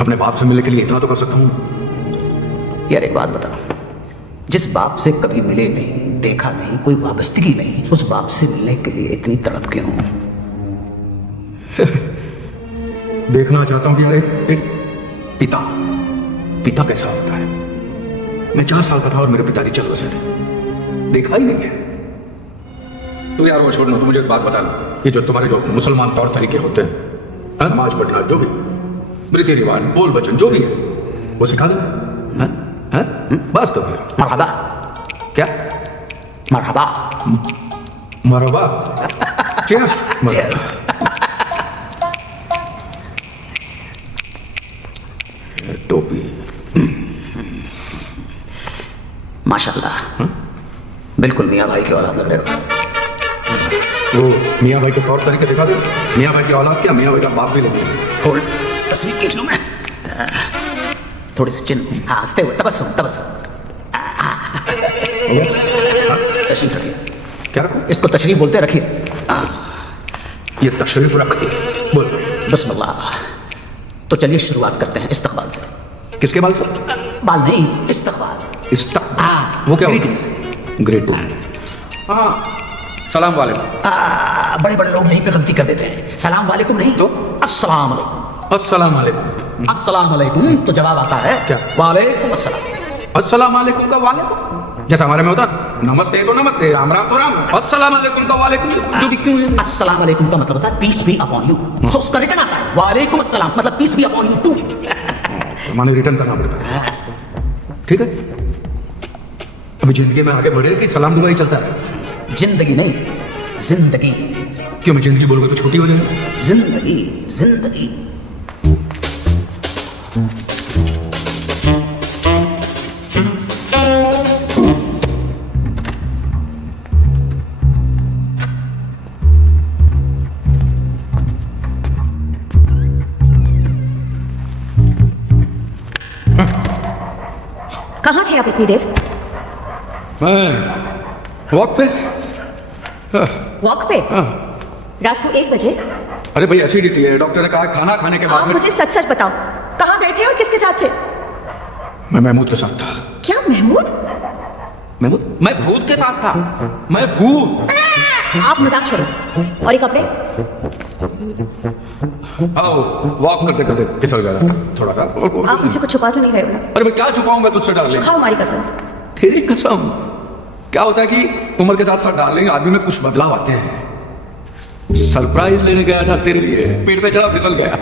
अपने बाप से मिलने के लिए इतना तो कर सकता हूँ। यार एक बात बताओ, जिस बाप से कभी मिले नहीं, देखा नहीं, कोई वाबस्तगी नहीं, उस बाप से मिलने के लिए इतनी तड़प क्यों? देखना चाहता हूँ कि यार एक पिता कैसा होता है। मैं 4 साल का था और मेरे पिताजी चल बसे थे, देखा ही नहीं है। तो यार वो छोड़ लो, तो मुझे एक बात बता लो, ये जो तुम्हारे जो मुसलमान तौर तरीके होते हैं, नमाज पढ़ना, जो भी रीति रिवाज, बोल वचन जो भी है, वो सिखा देना। बस तो फिर मरहबा। क्या मरहबा? मरहबा। चीयर्स। Cheers. टोपी माशाल्लाह, बिल्कुल मियाँ भाई की औलाद लग रहे हो। वो मियाँ भाई के तौर तरीके सिखा दो। मियाँ भाई की औलाद क्या, मियाँ भाई का बाप भी लगे। होल्ड, तस्वीर खींच लूं मैं। थोड़ी सी चिन्ह हंसते हुए, तबस्सुम तबस्सुम। तशरीफ रखिए। क्या रखो? इसको तशरीफ बोलते, रखिए। ये तशरीफ रखती बोल। बिस्मिल्लाह। तो चलिए शुरुआत करते हैं इस्तकबाल से। किसके बाल से? बाल नहीं, इस्तकबाल। वो क्या ग्रीटिंग से। ग्रीटिंग। हाँ, सलाम वालेकुम। बड़े बड़े लोग यहीं पे गलती कर देते हैं। सलाम वालेकुम नहीं तो अस्सलाम वालेकुम। अस्सलाम वालेकुम। अस्सलाम वालेकुम तो जवाब आता है क्या? वालेकुम अस्सलाम। अस्सलाम वालेकुम का वालेकुम, जैसा हमारे में होता नमस्ते तो नमस्ते, राम राम तो राम, अस्सलाम वालेकुम का वालेकुम, जो भी क्यों है? अस्सलाम वालेकुम का मतलब होता है peace be upon you. So उसका रिटर्न आता है वालेकुम अस्सलाम, मतलब peace be upon you too. माने रिटर्न करना पड़ता है, ठीक है। अभी जिंदगी में आगे बढ़े कि सलाम दुआ ही चलता है? जिंदगी नहीं, जिंदगी। क्यों, मैं जिंदगी बोलूंगा तो छोटी हो जाएगी? जिंदगी, जिंदगी। कहाँ थे आप इतनी देर? मैं वॉक पे। वॉक पे? रात को 1 बजे? अरे भाई एसिडिटी है, डॉक्टर ने कहा खाना खाने के बाद आप में। मुझे सच सच बताओ, कहाँ गए थे और किसके साथ थे? मैं महमूद के साथ था। क्या महमूद? महमूद? मैं भूत के साथ था, मैं भूत। आप मजाक छोड़ो। और ये कपड़े? आओ, वॉक करते करते फिसल गया थोड़ा सा। आप मुझसे कुछ छुपा तो नहीं रहे हो ना? अरे मैं क्या छुपाऊं मैं तुझसे डार्लिंग? खाओ हमारी कसम। तेरी कसम। क्या होता है कि उम्र के साथ साथ डार्लिंग आदमी में कुछ बदलाव आते हैं। सरप्राइज लेने गया था तेरे लिए, पेट पे चढ़ा फिसल गया।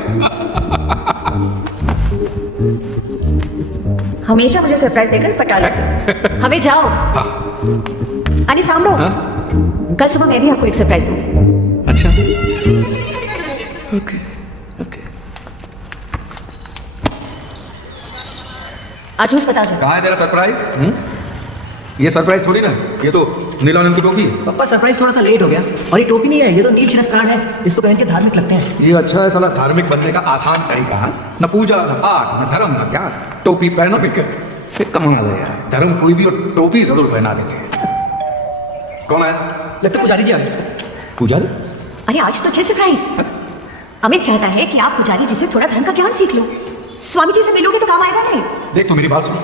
हमेशा मुझे सरप्राइज देकर पटा लेते। हमें जाओ। अरे सामने, कल सुबह मैं भी आपको एक सरप्राइज दूंगी। अच्छा, ओके ओके। आजूस बता जाओ। कहाँ है तेरा सरप्राइज? ये सरप्राइज थोड़ी ना, ये तो नीलानंद की टोपी है। पापा सरप्राइज थोड़ा सा लेट हो गया, और ये टोपी नहीं है, ये तो नील शिरस्त्राण है, इसको पहन के धार्मिक लगते हैं। ये अच्छा है साला, धार्मिक बनने का आसान तरीका है। न पूजा न पाठ न धर्म न ज्ञान, टोपी पहनो बिक कमाल है यार। धर्म कोई भी और टोपी जरूर पहना देते हैं। कौन है? लगता पुजारी जी आ गए। पुजारी? अरे आज तो 6 सरप्राइज। अमित चाहता है कि आप पुजारी जी से थोड़ा धर्म का ज्ञान सीख लो। स्वामी जी से मिलोगे तो काम आएगा नहीं। देख तो मेरी बात सुन।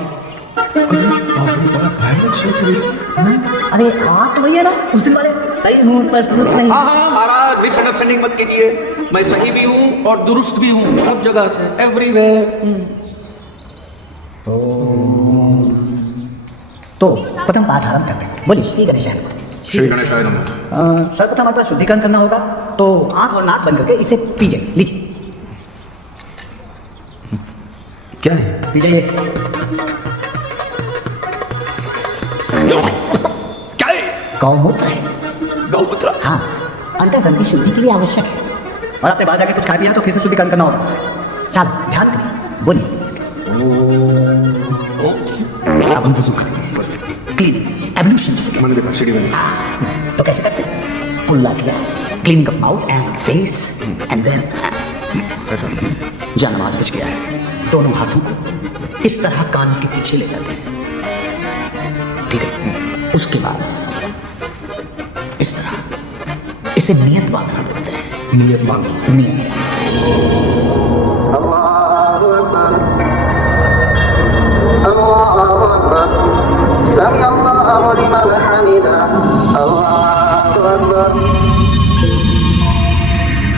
अरे हाँ तो वही है ना, उस दिन वाले सही हूँ पर दुरुस्त नहीं। हाँ हाँ महाराज, मिसअंडरस्टैंडिंग मत कीजिए। मैं सही भी हूँ और दुरुस्त भी हूँ, सब जगह से, एवरीवेयर। तो प्रथम पाठ आरंभ करते हैं। बोलिए श्री गणेशाय नमः। श्री गणेशाय नमः। सर्वप्रथम हमारे पास शुद्धिकरण करना होगा, तो आंख और नाक बंद करके इसे पीजिए, लीजिए। क्या है? पीजिए। क्या है? गौमूत्र है। गौमूत्र? हाँ, अंतःकरण की शुद्धि के लिए आवश्यक है। और आपने बाहर जाके कुछ खा लिया तो फिर से शुद्धिकरण करना होगा। चलो ध्यान करिए, बोलिए। अब हम वुज़ू करेंगे, क्लीनिंग, एब्ल्यूशन जिसे मैंने देखा सीढ़ी में। तो कैसे करते हैं? कुल्ला किया, cleaning of mouth and face and then जानमाज बच गया है। दोनों हाथों को इस तरह कान के पीछे ले जाते हैं, ठीक है। उसके बाद इस तरह इसे नियत बांधना बोलते हैं। नियत बांधना? नियत।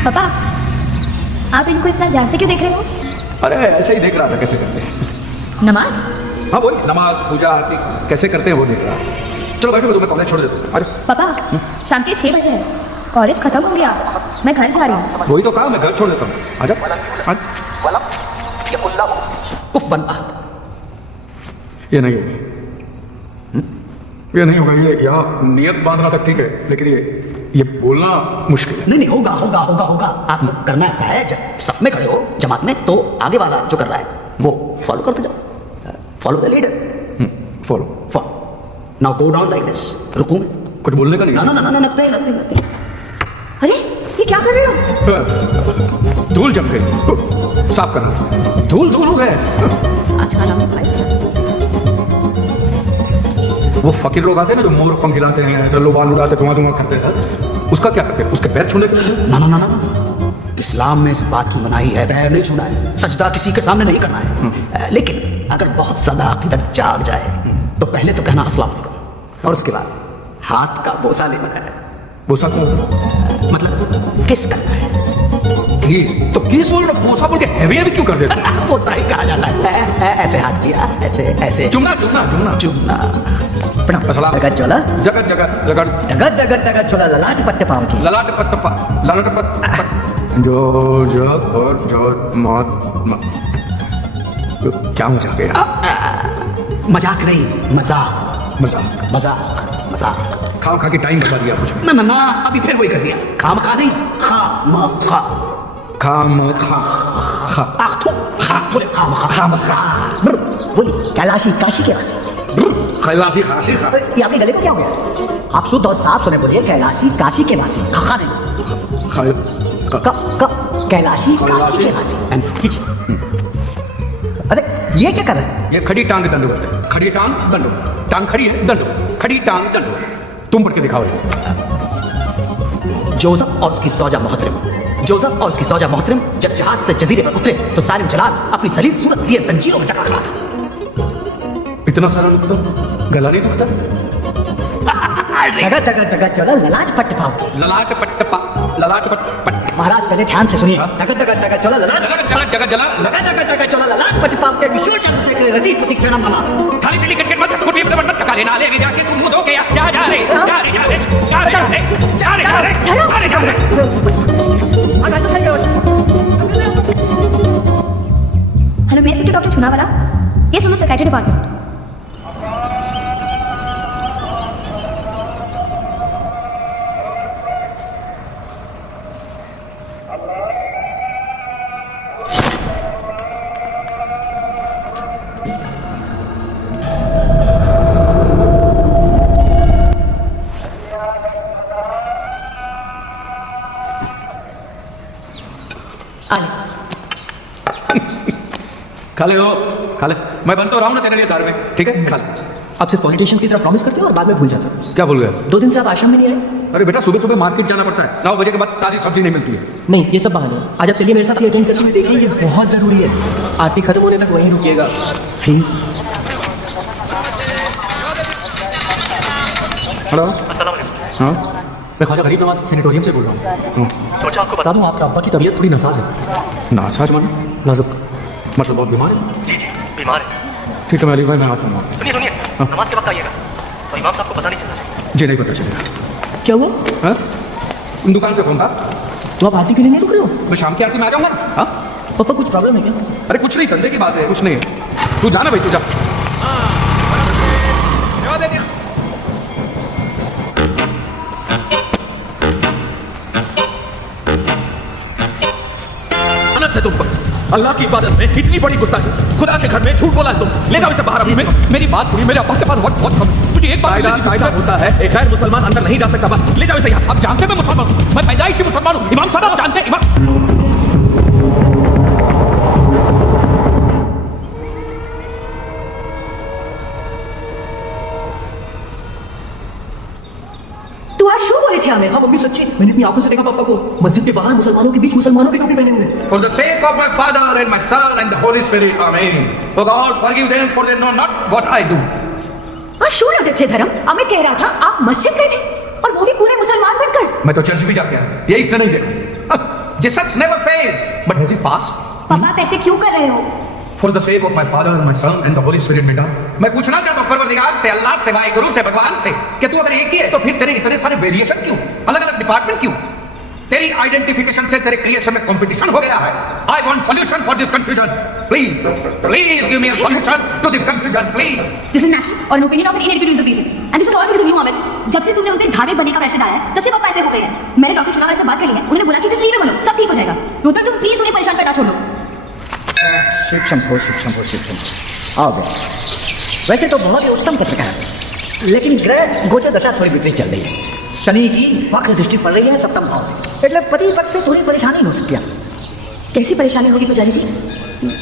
पापा, आप इनको इतना ध्यान से क्यों देख रहे हो? अरे ऐसे ही देख रहा था कैसे करते हैं। नमाज? हाँ बोल, नमाज पूजा आरती कैसे करते हैं वो देख रहा। चलो बैठो, मैं तुम्हें कॉलेज छोड़ देता हूँ। अरे पापा, शाम के 6 बजे है, कॉलेज खत्म हो गया, मैं घर जा रही हूँ। वही तो कहा, मैं घर छोड़ देता हूँ। आजा। कुफवन अहद। ये नहीं होगा, ये नहीं होगा। ये यहाँ नियत बांधना तक ठीक है, लेकिन ये बोलना मुश्किल है। नहीं होगा होगा होगा होगा। आपको करना ऐसा है, जब सफ में खड़े हो जमात में, तो आगे वाला जो कर रहा है वो फॉलो करते जाओ। Follow the leader. Follow. Now go down like this. रुकूं? कुछ बोलने का नहीं? ना ना ना ना, नथी। अरे ये क्या कर रहे हो? धूल जम गई, साफ करना था। धूल हो गए। आज खाना में वो फकीर लोग आते हैं ना जो मोर पंख खिलाते हैं, चलो बाल उड़ाते, धुआं करते हैं, उसका क्या करते हैं? उसके पैर छूने के? ना ना ना ना, इस्लाम में इस बात की मनाही है, पैर नहीं छूना है, सजदा किसी के सामने नहीं करना है। लेकिन अगर बहुत ज्यादा अकीदत जाग जाए तो पहले तो कहना अस्सलाम वालेकुम, और उसके बाद हाथ का बोसा लेना है। बोसा क्यों होता? मतलब किस करना है? किस तो किस बोल रहा, बोसा बोल के हैवी हैवी क्यों कर देते? बोसा ही कहा जाता है। ऐसे हाथ किया, ऐसे ऐसे चुमना चुमना चुमना चुमना। असलाम जगत चोला जगत जगत जगत जगत जगत जगत चोला ललाट पट्टे पाव की ललाट पत पत ललाट पत पत जो जग और जो मौत क्या मजाक है यार? मजाक नहीं, मजाक मजाक मजाक मजाक। खा खा के टाइम बर्बाद दिया कुछ ना ना ना, अभी फिर वही कर दिया। खाम खा नहीं, खा म खा खा म खा खा आख थू खा पूरे खाम खा खाम खा। बोलिए कैलाशी काशी के वासी। खैलासी खासी खा ये आपके गले को क्या हो गया? आप शुद्ध और साफ सुने बोलिए कैलाशी काशी के वासी। खा नहीं खाए कैलाशी काशी के वासी। खींचिए। अरे ये क्या कर रहे हैं? ये खड़ी टांग दंड बोलते हैं। खड़ी टांग दंड, टांग खड़ी है दंड, खड़ी टांग दंड। तुम पढ़ के दिखाओ। जोसेफ और उसकी सौजा मोहतरम, जोसेफ और उसकी सौजा मोहतरम जब जहाज से जजीरे पर उतरे तो सालिम जलाल अपनी सलीम सूरत लिए जंजीरों में जकड़ा खड़ा था। इतना सारा दुखता, गला नहीं दुखता? जगत जगत जगत चोला ललाट पट्टे पाव की। ललाट पट्टपा ललाट पट महाराज पहले ध्यान से सुनिए। जगत जगत जगत चोला ललाट जगत जगत जगत जला जगत जगत जगत चोला ललाट पट्टे पाव के विशुद्ध चंद्र से रति प्रतीक्षणम ममा। थाली पीली कट मत कुछ भी मत टका लेना ले जाके तू मुंह धो के जा जा रे जा रे जा रे जा रे जा रे जा रे जा रे जा रे। आगे तो नहीं हेलो, मैं इंस्पेक्टर डॉक्टर छुनावाला। ये सुनो सेक्रेटरी डिपार्टमेंट। खा ले हो खा ले, मैं बन तो रहा हूँ ना तेरे लिए दारू में, ठीक है खा ले। आप सिर्फ पॉलिटिशियन की तरह प्रॉमिस करते हो और बाद में भूल जाते हो। क्या भूल गया? 2 दिन से आप आश्रम में नहीं आए। अरे बेटा सुबह सुबह मार्केट जाना पड़ता है, 9 बजे के बाद ताजी सब्जी नहीं मिलती है। नहीं, ये सब बहाने हैं। आज आप चलिए मेरे साथ ये अटेंड करके हुए देखिए, ये बहुत ज़रूरी है। आरती खत्म होने तक वहीं रुकिएगा प्लीज़। हेलो हाँ, मैं ख्वाजा गरीब नवाज सेनेटोरियम से बोल रहा हूँ। सोचा आपको बता दूँ, आपके अब्बा की तबीयत थोड़ी नासाज है। नासाज माने? नाजुक मतलब बहुत बीमार है? जी बीमार है। ठीक है मैं अली भाई मैं आता हूँ। सुनिए नमाज के वक्त आइएगा तो इमाम साहब को पता नहीं चलता। जी नहीं पता चलेगा। क्या हुआ? हाँ दुकान से फोन था। तो आप आरती के लिए नहीं रुक रहे हो? मैं शाम की आरती में आ जाऊँगा। हाँ पापा कुछ प्रॉब्लम है क्या? अरे कुछ नहीं, धंधे की बात है, कुछ नहीं है। तू जाना भाई, तू जा। है तुम पर अल्लाह की इबादत में इतनी बड़ी गुस्ताखी, खुदा के घर में झूठ बोला है तुम। ले जाओ इसे बाहर। अभी मेरी बात सुनिए, मेरे अब्बा के पास वक्त बहुत कम है। मुझे एक बात कायदा होता है, एक गैर मुसलमान अंदर नहीं जा सकता। बस ले जाओ इसे यहाँ। आप जानते हैं मैं मुसलमान हूँ, मैं पैदाइशी मुसलमान हूँ। इमाम साहब आप जानते हैं इमाम। तू आज शो बोले थे हमें? हाँ मम्मी सच्ची, मैंने अपनी आंखों से देखा पापा को मस्जिद के बाहर मुसलमानों के बीच मुसलमानों के टोपी पहने हुए। For the sake of my Father and my Son and the Holy Spirit, Amen. Oh God, forgive them for they know not what I do. आज शो लगे अच्छे धर्म। अमित कह रहा था आप मस्जिद गए थे और वो भी पूरे मुसलमान बनकर। मैं तो चर्च भी जाके आया, ये इससे नहीं देखा। Jesus never fails, but has he passed? पापा आप ऐसे क्यों कर रहे हो? For the sake of my Father and my Son and the Holy Spirit, बेटा मैं पूछना चाहता हूँ परवरदिगार से, अल्लाह से, वाहिगुरु से, भगवान से कि तू अगर एक ही है तो फिर तेरे इतने सारे वेरिएशन क्यों, अलग अलग डिपार्टमेंट क्यों? तेरी आइडेंटिफिकेशन से तेरे क्रिएशन में कंपटीशन हो गया है। I want solution for this confusion. Please please give me a solution to this confusion please. This is natural और an opinion of an individual reason and this is all because of you Amit. जब से तुमने उन पे धार्मिक बनने का pressure डाला है तब से पापा ऐसे हो गए हैं। मैंने डॉक्टर चुनाव से बात कर ली है, उन्होंने बोला कि जिस लीव में बोलो सब ठीक हो जाएगा। रुद्र तुम प्लीज उन्हें परेशान करना छोड़ो। शिव शंभो शिव शंभो शिव शंभो। आओ गए। वैसे तो बहुत ही उत्तम पत्रकार है, लेकिन ग्रह गोचर दशा थोड़ी विपरीत चल रही है। शनि की वक्र दृष्टि पड़ रही है सप्तम भाव से, એટલે पति पक्ष से थोड़ी परेशानी हो सकती है। कैसी परेशानी होगी पुजारी जी?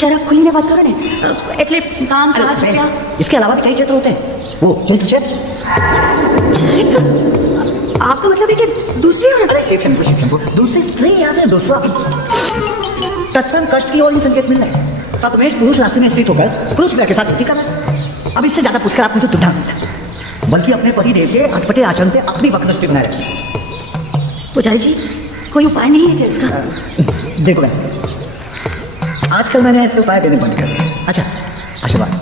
जरा खुली बात करो ने। એટલે काम काज क्या? इसके अलावा भी कई क्षेत्र होते हैं। वो चरित्र चरित्र? आपका मतलब है कि दूसरी औरत? शिव शंभो दूसरी स्त्री या फिर दूसरा तत्सम कष्ट की ओर ही संकेत मिल रहे हैं। सप्तमेश पुरुष राशि में स्थित होकर पुरुष ग्रह के साथ युति करना। अब इससे ज्यादा पूछकर आप मुझे तुझा, बल्कि अपने पति देव के अटपटे आचरण पे अपनी वक्र दृष्टि बनाए रखिए। पुजारी जी, कोई उपाय नहीं है क्या इसका? देखो बहन, आजकल मैंने ऐसे उपाय देने बंद कर दिए। अच्छा, आशीर्वाद।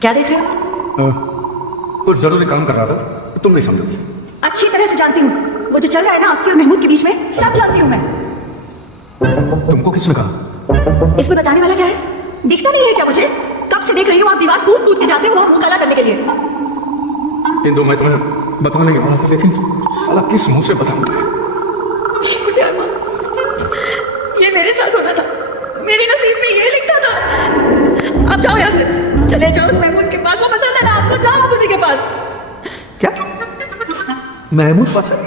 क्या देख रहे हो? कुछ जरूरी काम कर रहा था, तुम नहीं समझोगी। अच्छी तरह से जानती हूँ, वो जो चल रहा है ना आपके और महमूद के बीच में, सब जानती हूँ मैं। तुमको किसने कहा? इसमें बताने वाला क्या है? दिखता नहीं है क्या मुझे? कब से देख रही हूँ आप दीवार कूद कूद के जाते हो वहाँ मुंह काला करने के लिए। इंदु, मैं तुम्हें बताने ही वाला था, लेकिन साला किस मुंह से बताऊं? ये मेरे साथ होना था, मेरे नसीब में ये लिखा था। अब जाओ यहाँ से, चले जाओ उस महमूद के पास, वो पसंद है ना आपको, जाओ आप उसी के पास। क्या? महमूद पसंद?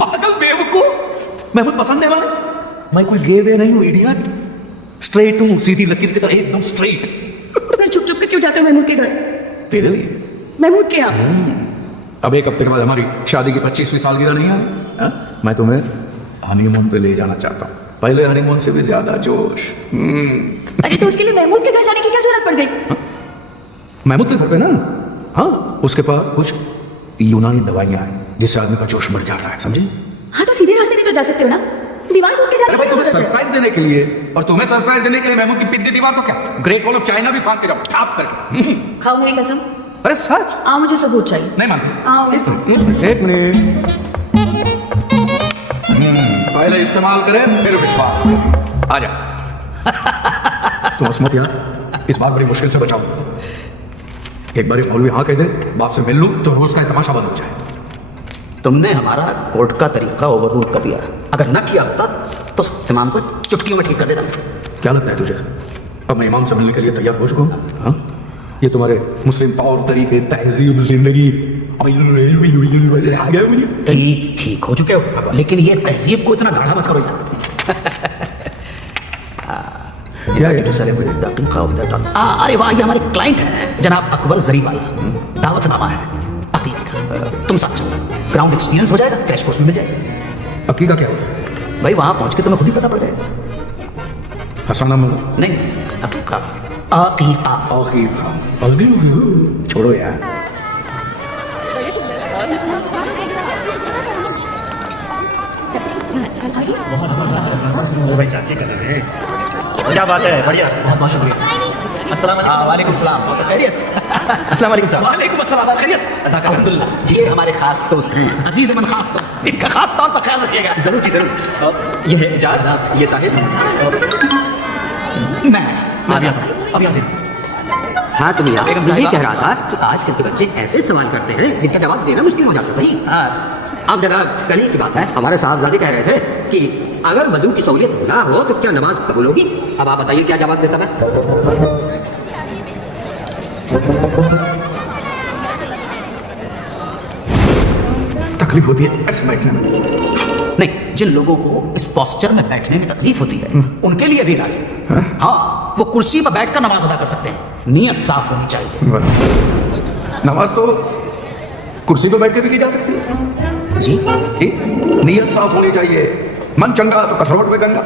पागल बेवकूफ, महमूद पसंद है माने? मैं कोई गे वे नहीं हूँ इडियट, स्ट्रेट हूँ, सीधी लकीर की तरह एकदम स्ट्रेट। तो फिर छुप छुप के क्यों जाते हो महमूद के घर? तेरे लिए। महमूद के यहाँ? अब एक हफ्ते के बाद हमारी शादी की 25वीं सालगिरह नहीं है, मैं तुम्हें हनीमून पे ले जाना चाहता हूँ। पहले हनीमून से भी ज्यादा जोश। अरे तो उसके लिए महमूद के घर जाने की क्या जरूरत पड़ गई? महमूद के घर पे ना, हाँ, उसके पास कुछ यूनानी दवाइयां हैं जिससे आदमी का जोश बढ़ जाता है, समझे? हाँ तो सीधे रास्ते भी तो जा सकते हो ना, दीवार कूद के अरे भाई तुम्हें सरप्राइज देने के लिए, और तुम्हें सरप्राइज देने के लिए महमूद की पिद्दी दीवार तो क्या, ग्रेट वॉल ऑफ चाइना भी फांद के जाओ ठाप करके। खाओ मेरी कसम। अरे सच? आओ, मुझे सबूत चाहिए। नहीं मानते? आओ। एक मिनट, पहले इस्तेमाल करें फिर विश्वास करें। आ जा। तुम हंस मत यार, इस बात बड़ी मुश्किल से बचाओ। एक बार मौलवी हाँ कह दे, बाप से मिल लूं तो रोज का तमाशा बंद हो जाए। तुमने हमारा कोर्ट का तरीका ओवररूल कर दिया। अगर न किया होता तो इमाम को चुटकियों में ठीक कर देता। क्या लगता है तुझे अब मैं इमाम से मिलने के लिए तैयार हो चुका हूँ? हाँ, ये तुम्हारे मुस्लिम तौर तरीके, तहजीब, जिंदगी आ गया मुझे। ठीक हो चुके हो, लेकिन ये तहजीब को इतना गाढ़ा मत करो यार। अरे वाह, ये हमारे क्लाइंट हैं जनाब अकबर जरीवाला, दावतनामा है अकीदे का। तुम साथ चलो, ग्राउंड एक्सपीरियंस हो जाएगा, क्रैश कोर्स भी मिल जाएगा। अकीदा क्या होता है भाई? वहां पहुंच के तुम्हें खुद ही पता पड़ जाएगा। हसाना नहीं, अकीका, अकीका, छोड़ो यार। क्या बात है, बढ़िया। बहुत शुक्रिया। अस्सलाम वालेकुम। सलाम, खैरियत? अस्सलाम वालेकुम साहब। वालेकुम अस्सलाम, खैरियत? अल्हम्दुलिल्लाह। जी हमारे खास दोस्त हैं, अजीज मन खास दोस्त, इनका खास तौर पर ख्याल रखिएगा। जरूर जी जरूर। ये है इजाज, ये साहिब, मैं अब यहाँ से। हाँ, तुम यहाँ यही कह रहा था कि आजकल के बच्चे ऐसे सवाल करते हैं जिनका जवाब देना मुश्किल हो जाता है। अब जरा कल ही की बात है, हमारे साहबजादे कह रहे थे कि अगर वजू की सहूलियत ना हो तो क्या नमाज कबूल होगी? अब आप बताइए क्या जवाब देता मैं? तकलीफ होती है ऐसे बैठने में? नहीं, जिन लोगों को इस पोस्चर में बैठने में तकलीफ होती है उनके लिए भी इलाज है। हाँ, वो कुर्सी पर बैठकर नमाज अदा कर सकते हैं। नियत साफ होनी चाहिए। नमाज तो कुर्सी पर बैठ के भी की जा सकती है जी। नियत साफ होनी चाहिए। मन चंगा तो कथरोट में गंगा।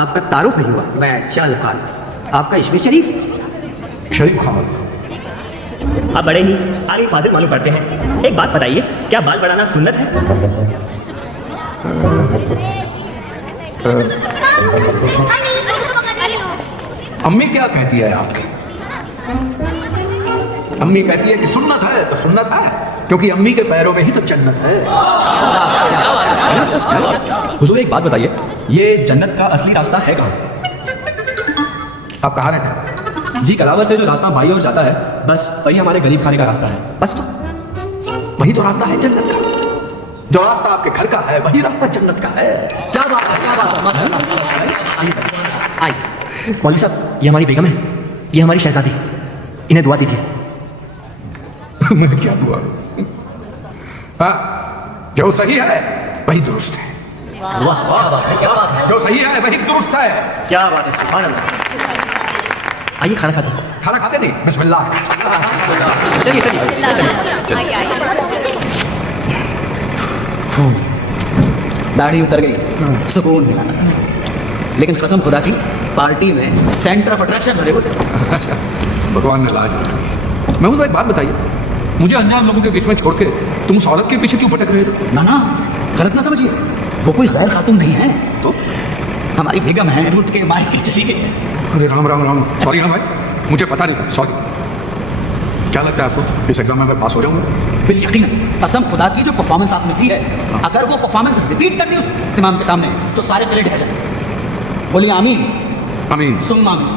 आपका तारुफ नहीं हुआ। मैं शाह खान, आपका इसमें शरीफ खान। आप बड़े ही आलिम फाजिल मालूम पड़ते हैं। एक बात बताइए, क्या बाल बढ़ाना सुन्नत है? अम्मी क्या कहती है आपकी? अम्मी कहती है कि सुन्नत है तो सुन्नत है, क्योंकि अम्मी के पैरों में ही तो जन्नत है। हुजूर एक बात बताइए, ये जन्नत का असली रास्ता है कहाँ? आप कहाँ रहते हैं? जी, कलावर से जो रास्ता बाई ओर जाता है, बस वही हमारे गरीब खाने का रास्ता है। बस तो वही तो रास्ता है जन्नत का। जो रास्ता आपके घर का है वही रास्ता जन्नत का है। क्या बात है, क्या बात है। मौलवी साहब, ये हमारी बेगम है, ये हमारी शहजादी, इन्हें दुआ दीजिए। मैं क्या दुआ दूं? हाँ, जो सही है वही दुरुस्त है। वाह वाह वाह क्या बात है, जो सही है वही दुरुस्त है। क्या बात है, सुभान अल्लाह। आइए खाना खाते हैं। खाना खाते नहीं, बिस्मिल्लाह। चलिए चलिए। दाढ़ी उतर गई, सुकून मिला। लेकिन कसम खुदा की, पार्टी में सेंटर ऑफ अट्रैक्शन बने हुए थे। भगवान ने लाज बना दी। मैं तो एक बात बताइए, मुझे अनजान लोगों के बीच में छोड़ के तुम उस औरत के पीछे क्यों भटक रहे हो? ना ना, गलत ना समझिए, वो कोई गैर खातून नहीं है, तो हमारी बेगम है, लुट के मायके चली गई है। अरे राम राम राम, सॉरी ना भाई, मुझे पता नहीं था, सॉरी। क्या लगता है आपको इस एग्जाम में मैं पास हो जाऊंगा? बिल यकीन, कसम खुदा की, जो परफॉर्मेंस आपने दी है, अगर वो परफॉर्मेंस रिपीट कर दी उस इमाम के सामने तो सारे गले ढह जाए। बोलिए आमीन। आमीन। सुन आमीन।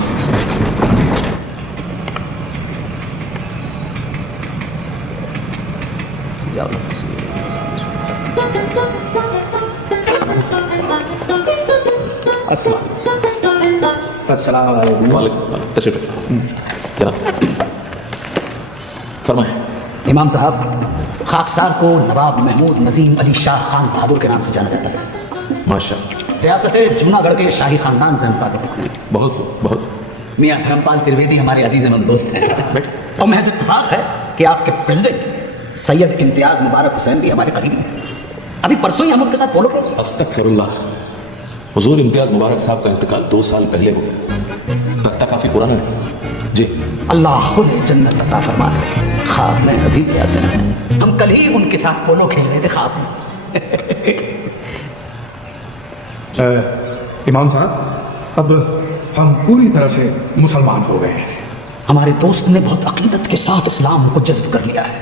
तशरीफ जनाब, फरमाएं। इमाम साहब, खाकसार को नवाब महमूद नजीम अली शाह खान बहादुर के नाम से जाना जाता है। माशाअल्लाह, रियासत जूनागढ़ के शाही खानदान से हम ताल्लुक़ रखते हैं। बहुत खूब, बहुत। मियाँ धर्मपाल त्रिवेदी हमारे अजीज एवं दोस्त हैं, और महज इत्तेफाक है कि आपके प्रेसिडेंट सैयद इम्तियाज मुबारक हुसैन भी हमारे करीबी हैं। अभी परसों ही हम उनके साथ बोलो के अस्तगफिरुल्लाह, हुजूर इम्तियाज मुबारक साहब का इंतकाल 2 साल पहले हो गया। तख्ता काफी पुराना है जी। अल्लाह ने जन्नत अता फरमाए, ख्वाब में अभी भी आते हैं। हम कल ही उनके साथ पोलो खेल रहे थे ख्वाब में। इमाम साहब, अब हम पूरी तरह से मुसलमान हो गए हैं। हमारे दोस्त ने बहुत अकीदत के साथ इस्लाम को जज्ब कर लिया है।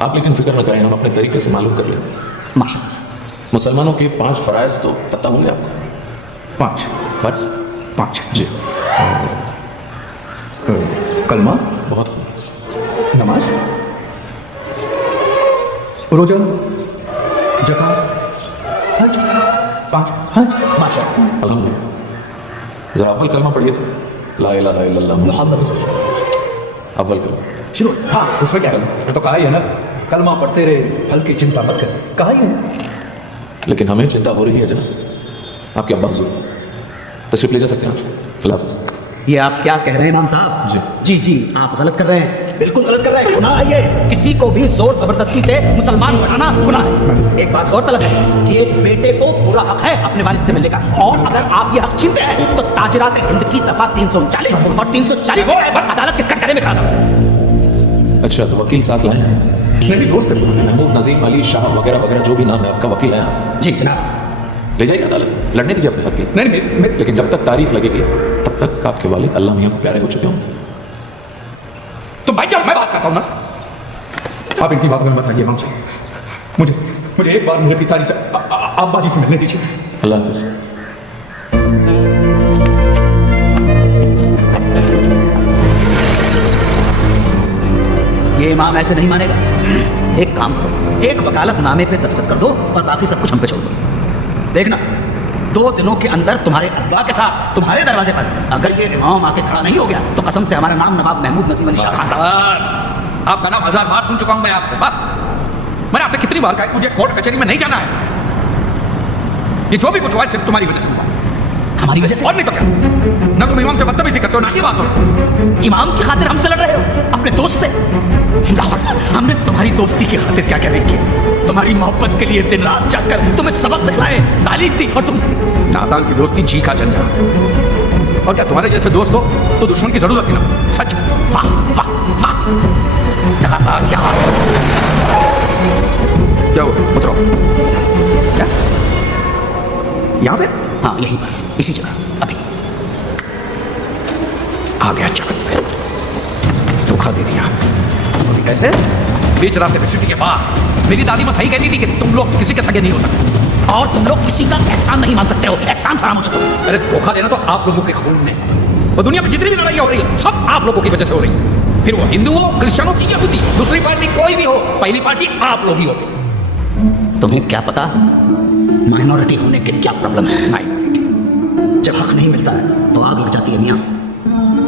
आप लेकिन फिक्र न करें, हम अपने तरीके से मालूम कर लेते हैं। माशाअल्लाह। मुसलमानों के 5 फराइज तो पता होंगे आपको? 5 फर्ज? 5 जी। कलमा, बहुत खूब। नमाज, रोजा, ज़कात, हज, 5 हज। माशाअल्लाह। अल्हम्दुलिल्लाह। जरा अव्वल कलमा पढ़िए तो। ला इलाहा इल्लल्लाह मोहम्मद रसूलुल्लाह। अव्वल कलमा शुरू। हाँ, उसमें क्या है, तो कहा ही है ना, कलमा पढ़ते रहे, फल की चिंता मत कर, कहा ही है। लेकिन हमें चिंता हो रही है जना, आपके अब्बा हुजूर तशरीफ ले जा सकते हैं आप? अल्लाह हाफ़िज़। ये आप क्या कह रहे हैं इमाम साहब? जी जी, आप गलत कर रहे हैं, बिल्कुल गलत कर रहे हैं। गुनाह है ये, किसी को भी जोर जबरदस्ती से मुसलमान बनाना गुनाह है। एक बात गौरतलब है कि एक बेटे को पूरा हक है अपने वालिद से मिलने का, और अगर आप ये हक छीनते हैं तो ताजरात हिंद की दफा 339 और 340 पर अदालत के कटघरे में खड़ा था। अच्छा, तो वकील साथ लाए हैं? मेरी दोस्त है महमूद नजीम अली शाह वगैरह वगैरह जो भी नाम है आपका, वकील है आप? जी जनाब। ले जाइए अदालत, लड़ने दीजिए अपने वकील। नहीं, लेकिन जब तक तारीख लगेगी तब तक आपके वालिद अल्लाह मियां को प्यारे हो चुके होंगे। तो भाई जब मैं बात करता हूँ ना, आप इनकी बात में मत आइए इमाम साहब। मुझे एक बार मेरे पिताजी से, अब्बा जी से मिलने दीजिए। अल्लाह हाफ़िज़। ये इमाम ऐसे नहीं मानेगा। एक काम करो, एक वकालतनामे पे दस्तखत कर दो और बाकी सब कुछ हम पे छोड़ दो। देखना, 2 दिनों के अंदर तुम्हारे अब्बा के साथ तुम्हारे दरवाजे पर अगर ये इमाम आके खड़ा नहीं हो गया तो कसम से हमारा नाम नवाब महमूद नजीम अली शाह खान। आपका नाम 1000 बार सुन चुका हूं मैं आपसे। मैंने आपसे कितनी बार कहा कि मुझे कोर्ट कचहरी में नहीं जाना है। ये जो भी कुछ हुआ है सिर्फ तुम्हारी वजह से हुआ। हमारी वजह से? और नहीं तो क्या? ना तुम इमाम से बदतमीजी करते हो, ना ये बात हो। इमाम की खातिर हमसे लड़ रहे हो, अपने दोस्त से? हमने तुम्हारी दोस्ती की खातिर क्या क्या नहीं किया? तुम्हारी मोहब्बत के लिए दिन रात जाकर तुम्हें सबक सिखलाए, तालीम दी, और तुम नादान की दोस्ती जी का जंजाल। और क्या तुम्हारे जैसे दोस्त हो तो दुश्मन की जरूरत ही ना। सच। वाह वाह वाह, दगाबाज यार। क्या हुआ? उतरो। क्या? यहाँ पे? हाँ, यहीं पर, इसी जगह। अभी आ गया चाकत पे, धोखा दे दिया। अभी कैसे? बीच रास्ते पे सिटी के बाहर मेरी दादी माँ सही कहती थी कि तुम लोग किसी के सगे नहीं हो सकते, और तुम लोग किसी का एहसान नहीं मान सकते हो। एहसान फरामोश करो। अरे धोखा देना तो आप लोगों के खून में, और दुनिया में जितनी भी लड़ाइयाँ हो रही है सब आप लोगों की वजह से हो रही है। फिर वो हिंदू हो, क्रिश्चियनों की, यहूदी, दूसरी पार्टी कोई भी हो, पहली पार्टी आप लोग ही होते। तुम्हें क्या पता माइनॉरिटी होने के क्या प्रॉब्लम है? माइनॉरिटी जब हक नहीं मिलता है तो आग लग जाती है मियाँ।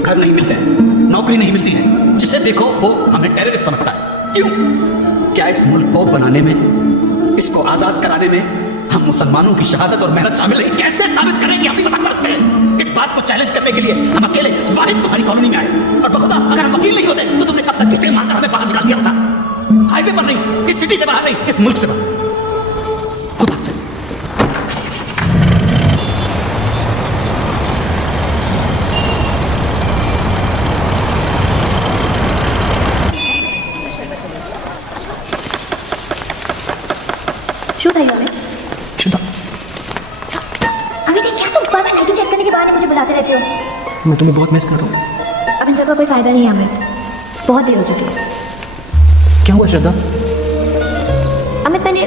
घर नहीं मिलते हैं, नौकरी नहीं मिलती है। जिसे देखो वो हमें टेररिस्ट समझता है। क्यों? क्या इस मुल्क को बनाने में, इसको आजाद कराने में हम मुसलमानों की शहादत और मेहनत शामिल है? कैसे साबित करें कि हम भी वतन परस्त हैं? इस बात को चैलेंज करने के लिए हम अकेले वाहिद तुम्हारी कॉलोनी में आए। और बखुदा अगर हम वकील नहीं होते तो तुमने कब तक जूते मारकर हमें बाहर निकाल दिया होता। हाईवे पर नहीं, इस सिटी से बाहर नहीं, इस मुल्क से बाहर। खुदा हाफिज। शुभ है हमें। शुदा, अमित क्या तुम बार बार लाइटिंग चेक करने के बहाने मुझे बुलाते रहते हो? मैं तुम्हें बहुत मिस कर रहा हूँ। अब इन सब का कोई फायदा नहीं है अमित, बहुत देर हो चुकी है। क्या हुआ श्रद्धा? अमित मैंने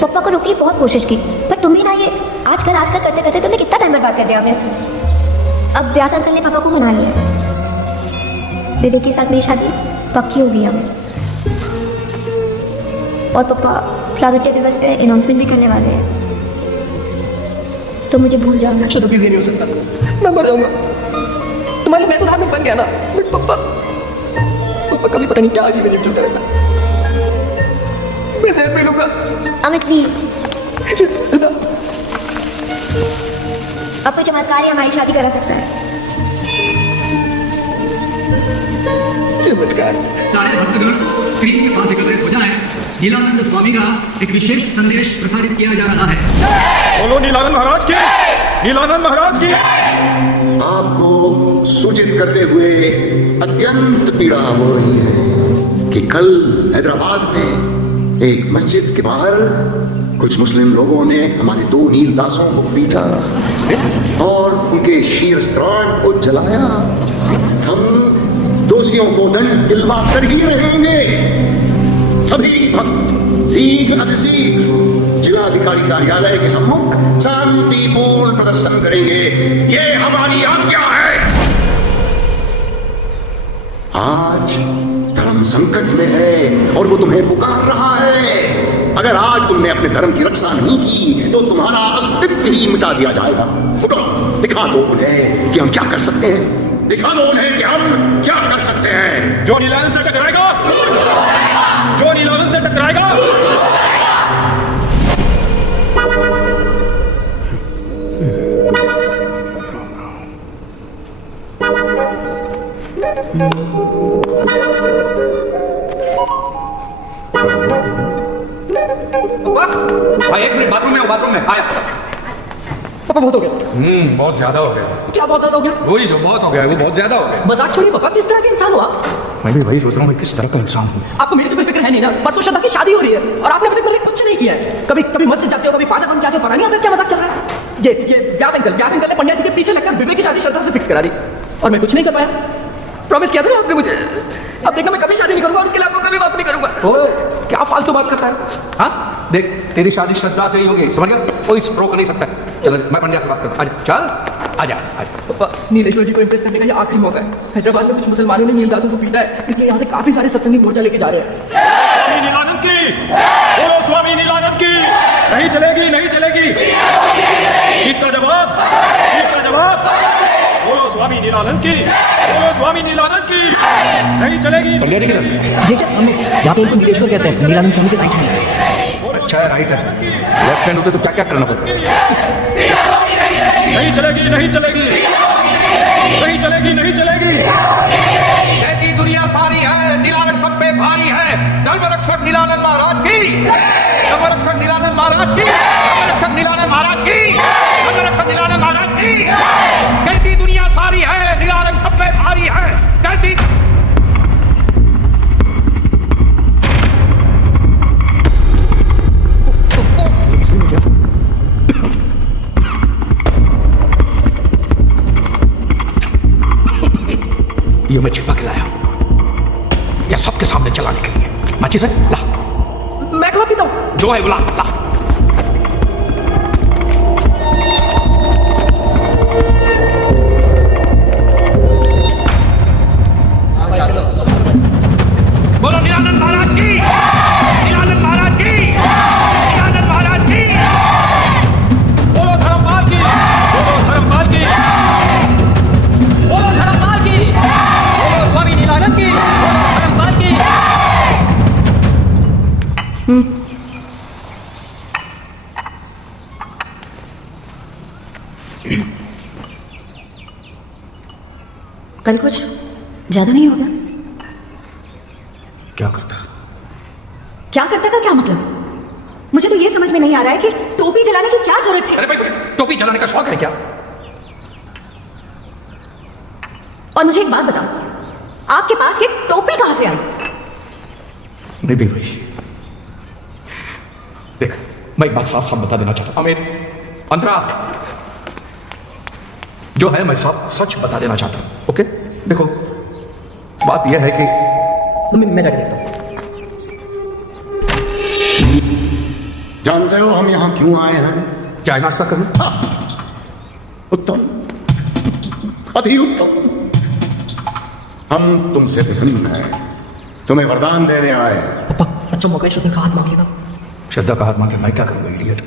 पप्पा को रोकने की बहुत कोशिश की, पर तुम भी ना ये आजकल करते करते तुमने कितना टाइम बर्बाद कर दिया अमित। अब व्यास अंकल ने पापा को मना लिया, विवेक के साथ मेरी शादी पक्की हो गई अमित। और पापा प्रागट्य दिवस पे अनाउंसमेंट भी करने वाले हैं, तो मुझे भूल जाओ। श्रद्धा प्लीज, ये नहीं हो सकता। मैं मर जाऊंगा। तुम्हारे मैं तो धार्मिक बन गया ना, बट पापा कभी पता नहीं क्या अजीब अजीब चलता रहता। मैं जहर पी लूंगा। अमित प्लीज, अब कोई चमत्कार ही हमारी शादी करा सकता है। चमत्कार। सारे भक्तगण स्क्रीन के पास एकत्रित हो जाएं। नीलानंद स्वामी का एक विशेष संदेश प्रसारित किया जा रहा है। बोलो नीलानंद महाराज की, नीलानंद महाराज की। आपको सूचित करते हुए अत्यंत पीड़ा हो रही है कि कल हैदराबाद में एक मस्जिद के बाहर कुछ मुस्लिम लोगों ने हमारे 2 नीलदासों को पीटा और उनके शीरस्त्राण को जलाया। हम दोषियों को दंड दिलवा कर ही रहेंगे। सभी भक्त शीघ्र अतिशीघ्र जिलाधिकारी कार्यालय के सम्मुख शांतिपूर्ण प्रदर्शन करेंगे। ये हमारी आज्ञा है। आज धर्म संकट में है और वो तुम्हें पुकार रहा है। अगर आज तुमने अपने धर्म की रक्षा नहीं की तो तुम्हारा अस्तित्व ही मिटा दिया जाएगा। फुटो, दिखा दो उन्हें कि हम क्या कर सकते हैं। दिखा दो उन्हें कि हम क्या कर सकते हैं। जो नीलानंद से टकराएगा, जो नीलानंद से टकराएगा, भाई 1 मिनट, बाथरूम में आया। पापा बहुत हो गया। बहुत ज्यादा हो गया। क्या बहुत ज्यादा हो गया? वही जो बहुत हो गया वो बहुत ज्यादा हो गया। मजाक छोड़िए पापा, किस तरह के इंसान हो आप? मैं भी वही सोच रहा हूँ, मैं किस तरह का इंसान हूँ। आपको मेरी तो कोई फिक्र है नहीं ना। परसों श्रद्धा की शादी हो रही है और आपने अभी तक मेरे लिए कुछ नहीं किया है। कभी मस्जिद जाते हो, कभी फादर बन के आते हो, पता नहीं आपका क्या मजाक चल रहा है। ये व्यास अंकल ने पंडित जी के पीछे लगकर विवेक की शादी श्रद्धा से फिक्स करा दी और मैं कुछ नहीं कर पाया। प्रॉमिस किया था ना आपने मुझे। अब देखना, मैं कभी शादी नहीं करूंगा और उसके लिए आपको कभी माफ नहीं करूंगा। क्या फालतू बात करता है? हाँ देख, तेरी शादी श्रद्धा से ही होगी, समझ गया? कोई रोक नहीं सकता। चल मैं पंडिया से बात करता हूँ। चल आजा। पापा, नीलेश्वर जी को इंप्रेस करने का ये आखिरी मौका है। हैदराबाद में कुछ मुसलमानों ने नीलदासों को पीटा है, इसलिए यहाँ से काफी सारे सत्संगी मोर्चा लेके जा रहे हैं। स्वामी नीलानंद की, बोलो स्वामी नीलानंद की। नहीं चलेगी, नहीं चलेगी। ईद का जवाब, ईद का जवाब। बोलो स्वामी नीलानंद की, बोलो स्वामी नीलानंद की। नहीं चलेगी। ये क्या स्वामी? यहाँ पे इनको नीलेश्वर कहते हैं, नीलानंद स्वामी के राइट हैंड। अच्छा है, राइट है। लेफ्ट हैंड होते तो क्या क्या करना पड़ता है? नहीं चलेगी, नहीं चलेगी, नहीं चलेगी, नहीं चलेगी। कहती दुनिया सारी है, नीलानंद सब पे भारी है। धर्म रक्षक नीलानंद महाराज की, धर्म रक्षक नीलानंद महाराज की, धर्म रक्षक नीलानंद महाराज की, धर्म रक्षक नीलानंद महाराज की। कहती दुनिया सारी है, नीलानंद सब पे भारी है। कहती ये मैं छिपा के लाया या सबके सामने चलाने के लिए। माचिस है, ला। मैं कहाँ पीता हूँ? जो है वो ला, ला। बोलो नीलानंद महाराज की, नीलानंद महाराज की, नीलानंद महाराज की। बोलो धर्मपाल की, बोलो धर्मपाल की, बोलो धर्मपाल की, बोलो स्वामी कल कुछ ज्यादा नहीं होगा? क्या करता? क्या करता का क्या मतलब? मुझे तो ये समझ में नहीं आ रहा है कि टोपी जलाने की क्या जरूरत थी। अरे भाई मुझे टोपी जलाने का शौक है क्या? और मुझे एक बात बताओ, आपके पास ये टोपी कहां से आई? नहीं भाई, देख मैं एक बात साफ साफ बता देना चाहता हूं अमित, अंतरा, जो है मैं सब सच बता देना चाहता हूं। ओके देखो, बात यह है कि मैं जाके देखता हूँ। जानते हो हम यहाँ क्यों आए हैं? चाय नाश्ता करना। उत्तम, अति उत्तम। हम तुमसे प्रसन्न हैं, तुम्हें वरदान देने आए हैं। पापा अच्छा मौका है, श्रद्धा का हाथ मांगिएगा। श्रद्धा का हाथ मांगे मैं क्या करूंगा इडियट?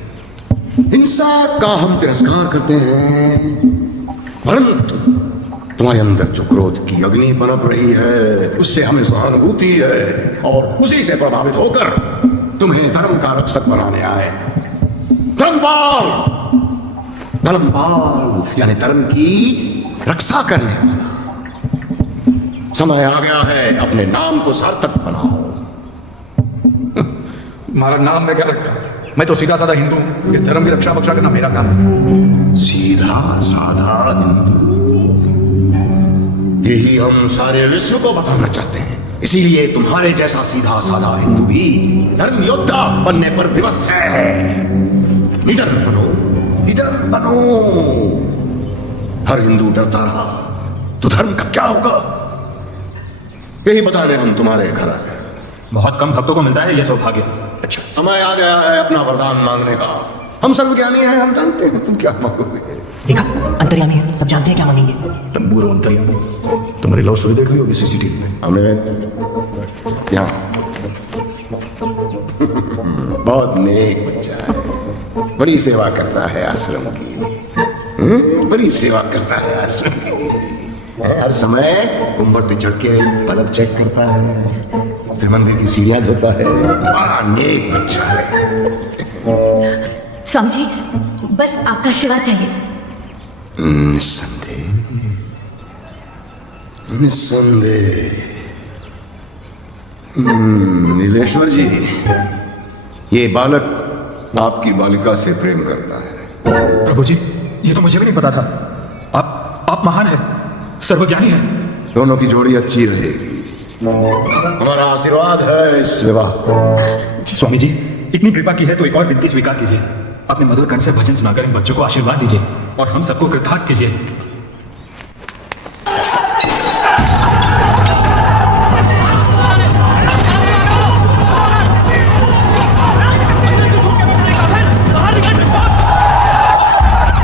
हिंसा का हम तिरस्कार करते हैं, परंतु तुम्हारे अंदर जो क्रोध की अग्नि पनप रही है उससे हमें सहानुभूति है और उसी से प्रभावित होकर तुम्हें धर्म का रक्षक बनाने आए। धर्मपाल, धर्मपाल यानी धर्म की रक्षा करने वाला। समय आ गया है, अपने नाम को सार्थक बनाओ। हमारा नाम में क्या रखा? मैं तो सीधा साधा हिंदू हूं, ये धर्म की रक्षा बक्षा करना मेरा काम नहीं। सीधा साधा हिंदू, यही हम सारे विश्व को बताना चाहते हैं। इसीलिए तुम्हारे जैसा सीधा साधा हिंदू भी धर्म योद्धा बनने पर विवश है। निडर बनो, निडर बनो। हर हिंदू डरता रहा तो धर्म का क्या होगा? यही बताने हम तुम्हारे घर आए। बहुत कम भक्तों को मिलता है ये सौभाग्य। अच्छा, समय आ गया है अपना वरदान मांगने का। हम सर्वज्ञानी हैं, हम जानते हैं तुम क्या मांगोगे। देखा, अंतर्यामी है, सब जानते हैं क्या मांगेंगे। तंबूर अंतर्यामी, तुम्हारी लव स्टोरी देख ली होगी सीसीटीवी में। हमें यहाँ बहुत नेक बच्चा है, बड़ी सेवा करता है आश्रम की। बड़ी सेवा करता है आश्रम की। हर समय उम्र पे चढ़ के बल्ब चेक करता है, फिर मंदिर की सीढ़ियां धोता है। बड़ा नेक बच्चा है। स्वामी जी, बस आपका आशीर्वाद चाहिए। निस्संदेह, निस्संदेह। नीलेश्वर जी, ये बालक आपकी बालिका से प्रेम करता है। प्रभु जी, ये तो मुझे भी नहीं पता था। आप महान हैं, सर्वज्ञानी हैं। दोनों की जोड़ी अच्छी रहेगी, हमारा आशीर्वाद है इस विवाह को। स्वामी जी, इतनी कृपा की है तो एक और विनती स्वीकार कीजिए। अपने मधुर कंठ से भजन सुनाकर इन बच्चों को आशीर्वाद दीजिए और हम सबको कृतार्थ कीजिए।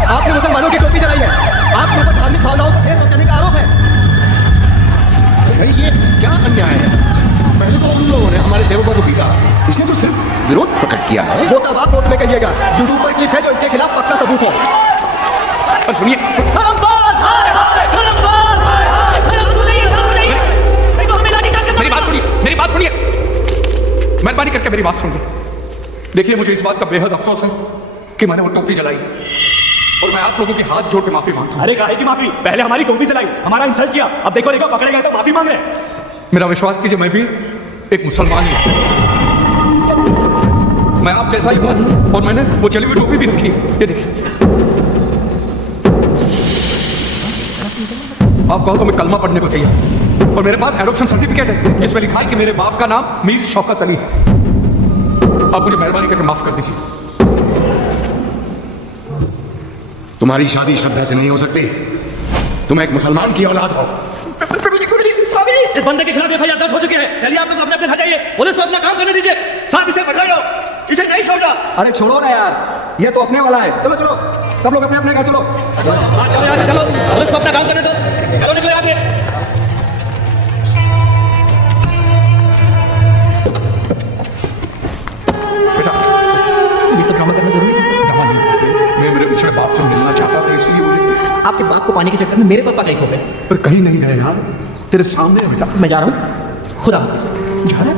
आपने मुसलमानों की टोपी जलाई है, आपके ऊपर धार्मिक भावनाओं को ठेस पहुंचाने का आरोप है। भाई ये क्या अन्याय है? पहले तो उन लोगों ने हमारे सेवकों को पीटा, इसने तो सिर्फ विरोध प्रकट किया है। वो तब आप कोर्ट में कहिएगा, यूट्यूब पर क्लिप है जो इनके खिलाफ पक्का सबूत हो। और सुनिए, मेरी बात सुनिए, मेरी बात सुनिए, मेहरबानी करके मेरी बात सुनिए। देखिए, मुझे इस बात का बेहद अफसोस है कि मैंने वो टोपी जलाई और मैं आप लोगों के हाथ जोड़ के माफी मांगता हूं। अरे काहे की माफी? पहले हमारी टोपी चलाई, हमारा इंसल्ट किया, अब देखो देखो पकड़े गए तो माफी मांग रहे हैं। मेरा विश्वास कीजिए, मैं भी एक मुसलमान ही हूं। मैं आप जैसा ही हूं और मैंने वो चली हुई टोपी भी रखी। ये देखिए, आप कहो तो मैं कलमा पढ़ने को तैयार हूं और मेरे पास एडॉप्शन सर्टिफिकेट है जिसमें लिखा है कि मेरे बाप का नाम मीर शौकत अली है। आप मुझे मेहरबानी करके माफ कर दीजिए। तुम्हारी शादी श्रद्धा से नहीं हो सकती, तुम एक मुसलमान की औलाद हो। इस बंदे के खिलाफ एफआईआर दर्ज हो चुकी है। चलिए आप लोग अपने अपने घर जाइए, पुलिस को अपना काम करने दीजिए। साहब इसे बचाओ, इसे नहीं छोड़ना। अरे छोड़ो ना यार, ये तो अपने वाला है। चलो चलो, सब लोग अपने अपने घर चलो। चलो यार, चलो, पुलिस को अपना काम करने दो। चलो निकलो आगे। बेटा, ये सब ड्रामा करना जरूरी था। ड्रामा नहीं, मैं मेरे पिछड़े बाप से मिलना चाहता था, इसलिए मुझे। आपके बाप को पाने के चक्कर में मेरे पापा कहीं खो गए। पर कहीं नहीं गए यार, तेरे सामने है बेटा। मैं जा रहा हूँ, खुदा हाफिज़। जा रहा है?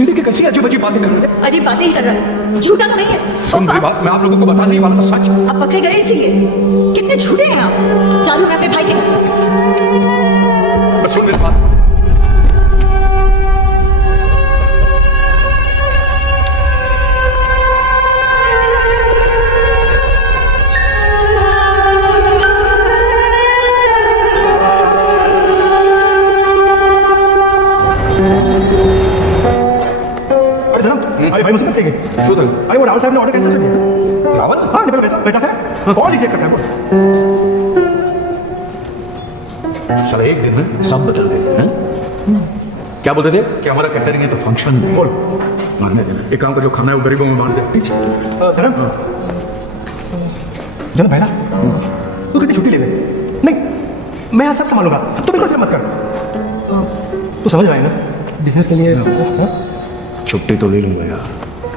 ये देखिए कैसी अजीब अजीब बातें कर रहे हैं। अजीब बातें ही कर रहा है, झूठा तो नहीं है। सुन मेरी बात, मैं आप लोगों को बताने ही वाला था सच। आप पकड़े गए इसीलिए। कितने झूठे हैं आप। चालू मैं अपने भाई के घर। बस सुन मेरी बात। अरे भाई मुझे मत चाहिए। શું થયું? अरे वो रावल साहब ने ऑर्डर कैंसिल कर दिया। रावल? हाँ निकल बेटा सर कॉल रिजेक्ट करता है वो। साला एक दिन में सब बदल गए हैं। क्या बोलते थे कि हमारा कैटरिंग है तो फंक्शन नहीं। बोल मारने देना, एक काम को जो खाना है वो गरीबों में बांट दे। धर्म जन भाई ना तू कितनी छुट्टी ले ले। नहीं मैं यहाँ सब संभालूंगा, तू बिल्कुल फिक्र मत कर। तू समझ रहा है ना बिजनेस के लिए। हाँ? छुट्टी तो ले लूंगा यार,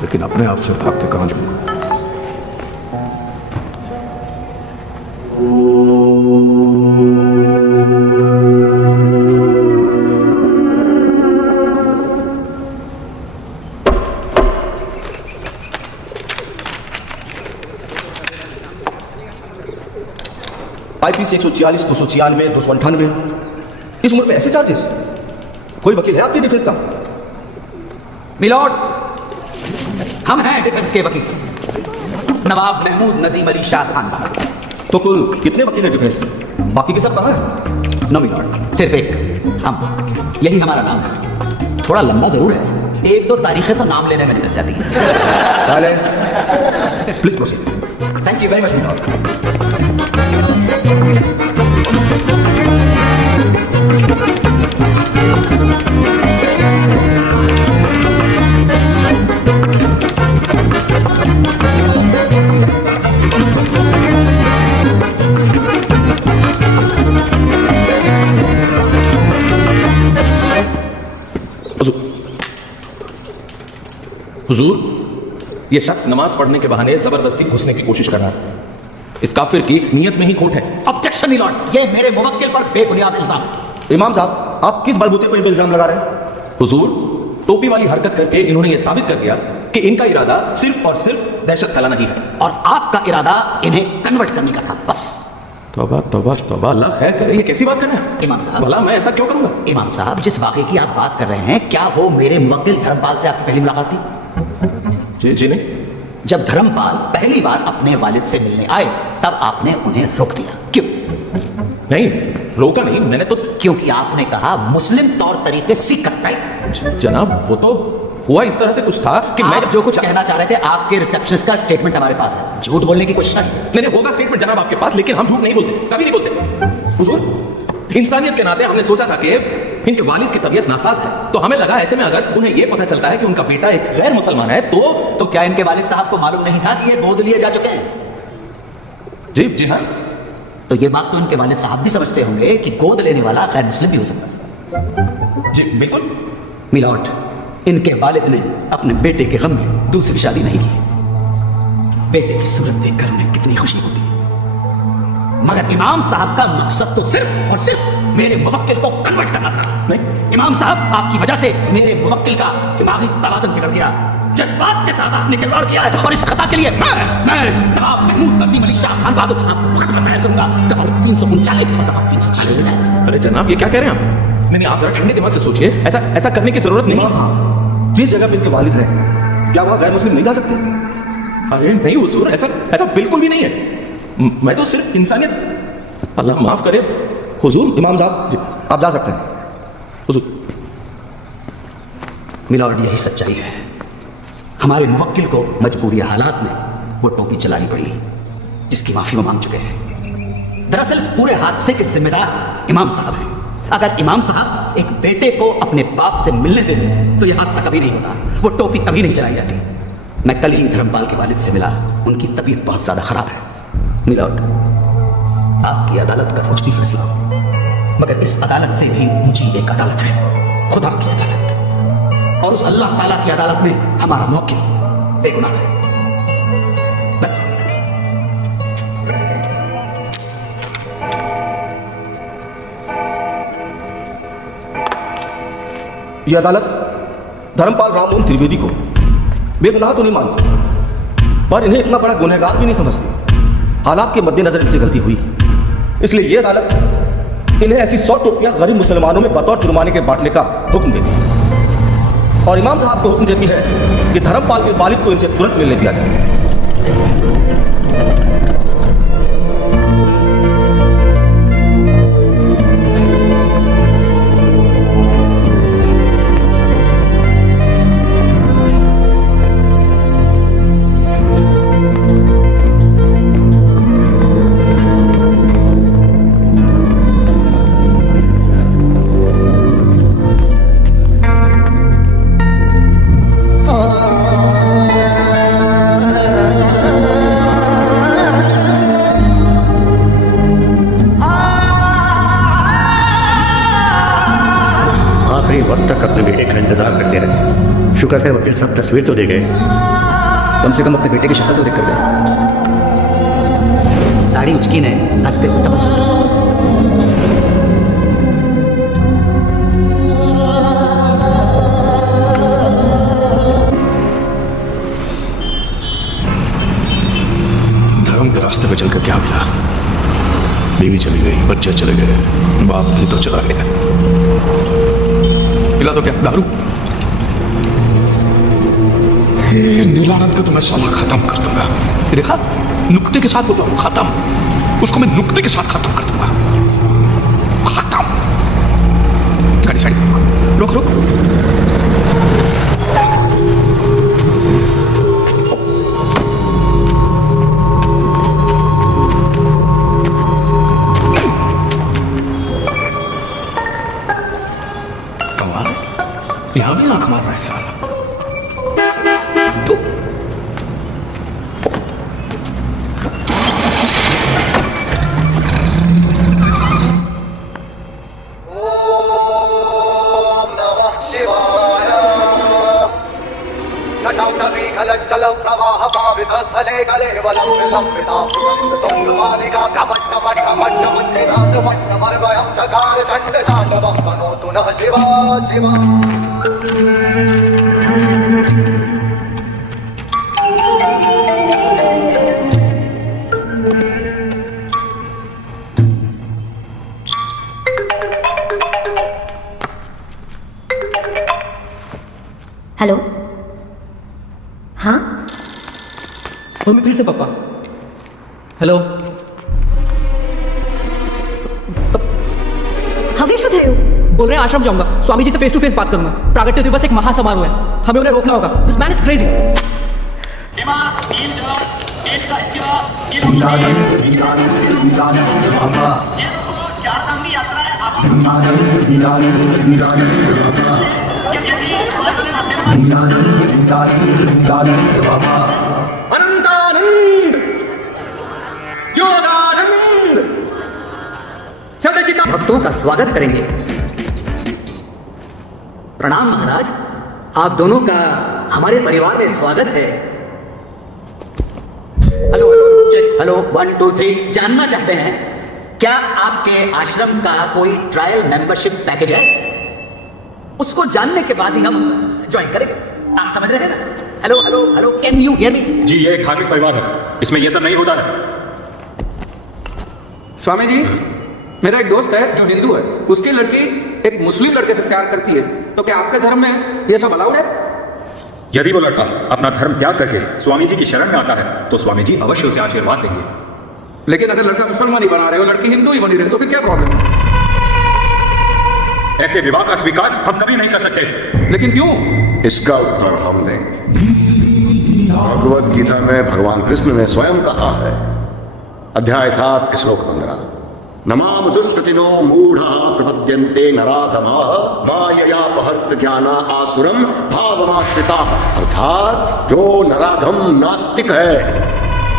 लेकिन अपने आप से भाग के कहाँ जाऊंगा। IPC 140, 296, 298। इस उम्र में ऐसे चार्जेस? कोई वकील है आपकी डिफेंस का? मिलॉर्ड, हम हैं डिफेंस के वकील, नवाब महमूद नजीम अली शाह खान बहादुर। तो कुल कितने वकील हैं डिफेंस के? बाकी के सब कहाँ हैं? नो मिलॉर्ड, सिर्फ एक हम, यही हमारा नाम है। थोड़ा लंबा जरूर है, एक दो तारीखें तो नाम लेने में निकल जाती हैं। Silence, please proceed. Thank you very much milord. हुजूर, ये शख्स नमाज पढ़ने के बहाने जबरदस्ती घुसने की कोशिश कर रहा है। इस काफिर की नीयत में ही खोट है। ऑब्जेक्शन मिलॉर्ड, ये मेरे मुवक्किल पर बेबुनियाद इल्जाम है। इमाम साहब आप किस बलबूते पर इल्जाम लगा रहे हैं? हुजूर, टोपी वाली हरकत करके इन्होंने ये साबित कर दिया कि इनका इरादा सिर्फ और सिर्फ दहशत फैलाना ही है, और आपका इरादा इन्हें कन्वर्ट करने का था, बस। तौबा तौबा तौबा, अल्लाह खैर करे। ये कैसी बात कर रहे हैं इमाम साहब? भला मैं ऐसा क्यों करूंगा? इमाम साहब, जिस वाकये की आप बात कर रहे हैं, क्या वो मेरे मुवक्किल धर्मपाल से आपकी पहली मुलाकात थी? जी नहीं। जब धर्मपाल पहली बार अपने वालिद से मिलने आए, तब आपने उन्हें रोक दिया, क्यों? नहीं, रोका नहीं मैंने तो। क्योंकि आपने कहा मुस्लिम तौर तरीके सीख करता है। जनाब वो तो हुआ इस तरह से कुछ था कि मैं जो कुछ कहना चाह रहे थे, आपके रिसेप्शनिस्ट का स्टेटमेंट हमारे पास है। झूठ बोलने की कोशिश नहीं। नहीं होगा स्टेटमेंट जनाब आपके पास, लेकिन हम झूठ नहीं बोलते, कभी नहीं बोलते। हुजूर, इंसानियत के नाते हमने सोचा था कि इनके वालिद की तबीयत नासाज है, तो हमें लगा ऐसे में अगर उन्हें यह पता चलता है कि उनका बेटा एक गैर मुसलमान है तो क्या इनके वालिद साहब को मालूम नहीं था कि ये गोद लिए जा चुके हैं? जी जी हाँ। तो ये बात तो इनके वालिद साहब भी समझते होंगे कि गोद लेने वाला गैर मुस्लिम भी हो सकता है। जी बिल्कुल। मिलॉर्ड, इनके वालिद ने अपने बेटे के गम में दूसरी शादी नहीं की। बेटे की सूरत देखकर उन्हें कितनी खुशी होती है, मगर इमाम साहब का मकसद तो सिर्फ और सिर्फ मेरे मुवक्किल को कन्वर्ट करना था। नहीं इमाम साहब, आपकी वजह से मेरे मुवक्किल का दिमागी तवाज़ुन बिगड़ गया। जज्बात के साथ आपने खिलवाड़ किया है, और इस खता के लिए मैं नवाब महमूद नजीम अली शाह खान बहादुर आपको वक्त में तैयार करूंगा। दफा 339 और दफा 340 के तहत। अरे जनाब ये क्या कह रहे हैं आप? नहीं आप जरा ठंडे दिमाग से सोचिए, ऐसा करने की जरूरत नहीं। जिस जगह पे इनके वालिद हैं, क्या वहां गैर मुस्लिम नहीं जा सकते? अरे नहीं हुजूर, ऐसा बिल्कुल भी नहीं है। मैं तो सिर्फ इंसानियत। अल्लाह माफ करे हुजूर। इमाम साहब आप जा सकते हैं। हुजूर। मिलॉर्ड, यही सच्चाई है। हमारे मुवक्किल को मजबूरी हालात में वो टोपी चलानी पड़ी, जिसकी माफी वो मांग चुके हैं। दरअसल इस पूरे हादसे के जिम्मेदार इमाम साहब हैं। अगर इमाम साहब एक बेटे को अपने बाप से मिलने देते तो यह हादसा कभी नहीं होता, वो टोपी कभी नहीं चलाई जाती। मैं कल ही धर्मपाल के वालिद से मिला, उनकी तबीयत बहुत ज्यादा खराब है। मिलॉर्ड, आपकी अदालत का कुछ भी फैसला हो, मगर इस अदालत से भी ऊंची एक अदालत है, खुदा की अदालत। और उस अल्लाह ताला की अदालत में हमारा मुवक्किल बेगुनाह है। That's all. ये अदालत धर्मपाल राममोहन त्रिवेदी को बेगुनाह तो नहीं मानते, पर इन्हें इतना बड़ा गुनहगार भी नहीं समझते। हालात के मद्देनजर इनसे गलती हुई, इसलिए ये अदालत इन्हें ऐसी 100 टोपियां गरीब मुसलमानों में बतौर जुर्माने के बांटने का हुक्म देती है और इमाम साहब को हुक्म देती है कि धर्मपाल के वालिद को इनसे तुरंत मिलने दिया जाए। वक्त तक अपने बेटे का इंतजार करते रहे। शुक्र है वकील साहब तस्वीर तो दे गए, कम से कम अपने बेटे की शक्ल तो देख कर गए। दाढ़ी उचकी ने हंसते हुए तबस्सुम। धर्म के रास्ते पे चलकर क्या मिला? बीवी चली गई, बच्चे चले गए, बाप भी तो चला गया। मिला तो क्या? दारू। नीलानंद का तो मैं साला खत्म कर दूंगा। देखा, नुक्ते के साथ बोला खत्म, उसको मैं नुक्ते के साथ खत्म कर दूंगा। खत्म। गाड़ी साइड रोक रोक। यहां भी आंख मार रहा है साला। तो चल प्रवाह पावित स्थले गले वलम विलंबिता तुंग मालिका भ्रमट्टमट्टमट्टमट्टमट्टमर्वयं चकार चंड तांडवं तनोतु नः शिवा शिवा। हेलो, हाँ मम्मी फिर से पापा। हेलो, हवेश थे हो? बोल रहे हैं आश्रम जाऊंगा, स्वामी जी से फेस टू फेस बात करूंगा। प्रागट्य दिवस एक महासमारोह है, हमें उन्हें रोकना होगा। This man is crazy. भक्तों का स्वागत करेंगे। प्रणाम महाराज, आप दोनों का हमारे परिवार में स्वागत है। Hello hello check, hello 1 2 3। जानना चाहते हैं क्या आपके आश्रम का कोई ट्रायल मेंबरशिप पैकेज है? उसको जानने के बाद ही हम ज्वाइन करेंगे। आप समझ रहे हैं ना? Hello hello hello, can you hear me? जी, ये एक धार्मिक परिवार है, इसमें ये सब नहीं होता है। स्वामी जी, मेरा एक दोस्त है जो हिंदू है, उसकी लड़की एक मुस्लिम लड़के से प्यार करती है, तो क्या आपके धर्म में ये सब अलाउड है? यदि वो लड़का अपना धर्म त्याग करके स्वामी जी की शरण में आता है तो स्वामी जी अवश्य उसे आशीर्वाद देंगे। लेकिन अगर लड़का मुसलमान ही बना रहे हो, लड़की हिंदू ही बनी रहे, तो फिर क्या प्रॉब्लम है? ऐसे विवाह का स्वीकार हम कभी नहीं कर सकते। लेकिन क्यों? इसका उत्तर हम देंगे। भगवद गीता में भगवान कृष्ण ने स्वयं कहा है, अध्याय 7 श्लोक 15, नमाम दुष्कृतिनो मूढ़ा प्रपद्यन्ते नराधमाः माययापहर्त ज्ञाना आसुरम भावमाश्रिताः। अर्थात जो नराधम नास्तिक है,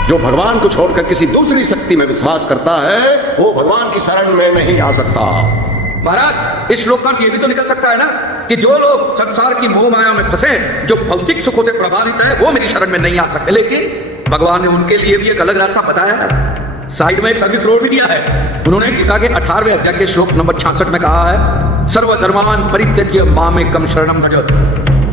जो भगवान को छोड़कर किसी दूसरी शक्ति में विश्वास करता है, वो भगवान की शरण में नहीं आ सकता। महाराज, इस श्लोक का ये भी तो निकल सकता है ना कि जो लोग संसार की मोह माया में फंसे, जो भौतिक सुखों से प्रभावित है, वो मेरी शरण में नहीं आ सकते। लेकिन भगवान ने उनके लिए भी एक अलग रास्ता बताया है, साइड में एक सर्विस रोड भी दिया है। उन्होंने गीता के 18वें अध्याय के श्लोक नंबर 66 में कहा है, सर्वधर्मान परित्यज्य मामेकं शरणं व्रज।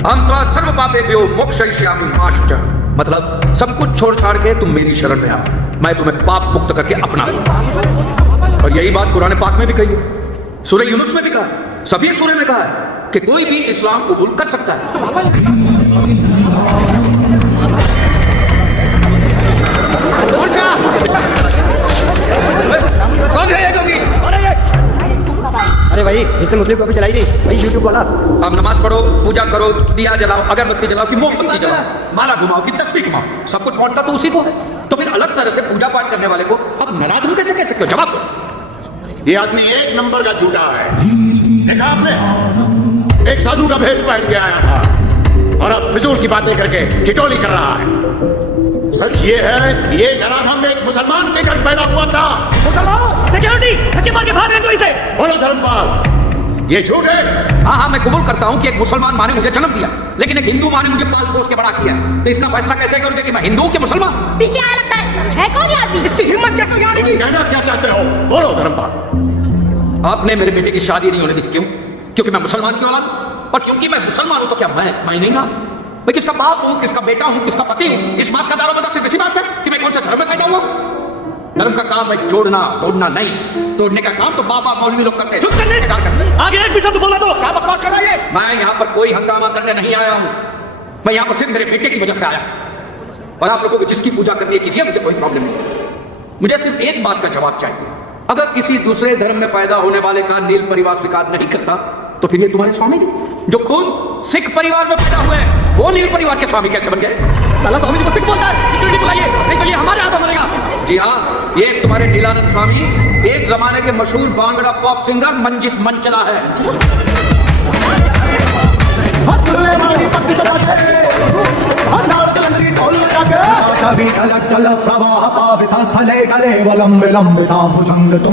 हम तो सर्व पापेभ्यो मोक्षयिष्यामि मा शुचः। मतलब सब कुछ छोड़ छाड़ के तुम मेरी शरण में आओ, मैं तुम्हें पाप मुक्त करके अपना लूंगा। और यही बात कुरान पाक में भी कही है, सूरह यूनुस में भी कहा, सभी सूरह में कहा है कि कोई भी इस्लाम कबूल कर सकता है। कौन है ये जोगी? अरे भाई इसने मुस्लिम कॉपी चलाई थी भाई यूट्यूब वाला। अब नमाज पढ़ो, पूजा करो, दिया जलाओ, अगरबत्ती जलाओ कि मोमबत्ती जलाओ, माला घुमाओ कि तस्वीर घुमाओ, सब कुछ पहुंचता तो उसी को है। तो फिर अलग तरह से पूजा पाठ करने वाले को अब नाराज हम कैसे कह सकते हो? जवाब दो। ये आदमी एक नंबर का झूठा है। देखा आपने, एक साधु का भेष पहन के आया था और अब फिजूल की बातें करके ठिठोली कर रहा है। सच ये है कि ये नराधम में एक मुसलमान के घर पैदा हुआ था। मुसलमान सिक्योरिटी धक्के मार के भाग रहे इसे। बोलो धर्मपाल, ये झूठ है? हाँ, मैं कबूल करता हूँ कि एक मुसलमान माँ ने मुझे जन्म दिया, लेकिन एक हिंदू माँ ने मुझे पाल पोस के बड़ा किया। तो इसका फैसला कैसे करोगे कि मैं हिंदू हूँ कि मुसलमान? क्या लगता है कौन ये आदमी? इसकी हिम्मत कैसे आने की? कहना क्या चाहते हो? बोलो धर्मपाल। आपने मेरे बेटे की शादी नहीं होने दी, क्यों? क्योंकि मैं मुसलमान की औलाद हूं। और क्योंकि मैं मुसलमान हूं तो क्या मैं नहीं रहा? मैं किसका बाप हूं, किसका बेटा हूं, किसका पति हूं? इस बात का दावा बता सिर्फ इसी बात है कि मैं कौन से धर्म में पैदा हुआ हूं। धर्म का काम है जोड़ना, तोड़ना नहीं। तोड़ने का काम तो बाबा मौलवी लोग करते हैं। चुप करने आगे एक भी शब्द बोला तो क्या बकवास कर रहा है? मैं यहाँ पर कोई हंगामा करने नहीं आया हूँ। मैं यहाँ पर सिर्फ मेरे बेटे की वजह से आया। और आप लोगों को जिसकी पूजा करनी है कीजिए, मुझे कोई प्रॉब्लम नहीं है। मुझे सिर्फ एक बात का जवाब चाहिए। अगर किसी दूसरे धर्म में पैदा होने वाले का नील परिवार स्वीकार नहीं करता तो फिर ये तुम्हारे स्वामी जी जो खुद सिख परिवार में पैदा हुए वो नील परिवार के स्वामी कैसे बन गए? साला स्वामी जी को सिख बोलता है। सिक्योरिटी बुलाइए, नहीं तो ये हमारे हाथों मरेगा। जी हाँ, ये तुम्हारे नीलानंद स्वामी एक जमाने के मशहूर भांगड़ा पॉप सिंगर मंजित मंचला है।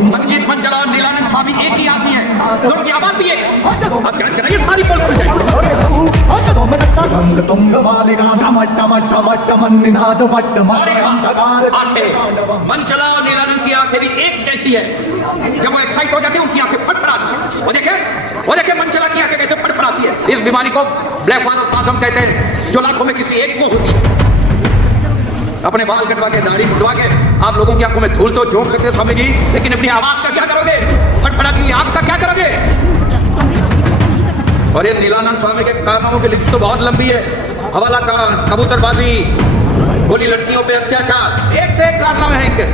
मंजित मंचला और नीलानंद स्वामी एक ही आदमी है, दोनों की आवाज भी है। आप जांच कराइए, सारी पोल खुल जाएगी। मंचला और नीलानंद की आंखें भी एक जैसी है। जब वो एक्साइट हो जाते हैं उनकी आंखें फटफड़ाती है। वो देखे मंचला की आंखें कैसे फटफड़ाती है। इस बीमारी को ब्लेफारोस्पाज्म कहते हैं, जो लाखों में किसी एक को होती है। अपने बाल कटवा के, दाढ़ी मुंडवा के आप लोगों की आंखों में धूल तो झोंक सकते हो स्वामी जी, लेकिन अपनी आवाज का क्या करोगे? फटफड़ाती हुई आंख का क्या करोगे? और ये नीलानंद स्वामी के कारनामों की लिस्ट तो बहुत लंबी है। हवाला का कबूतरबाजी, गोली लड़कियों पे अत्याचार, एक से एक कारनामे हैं इनके।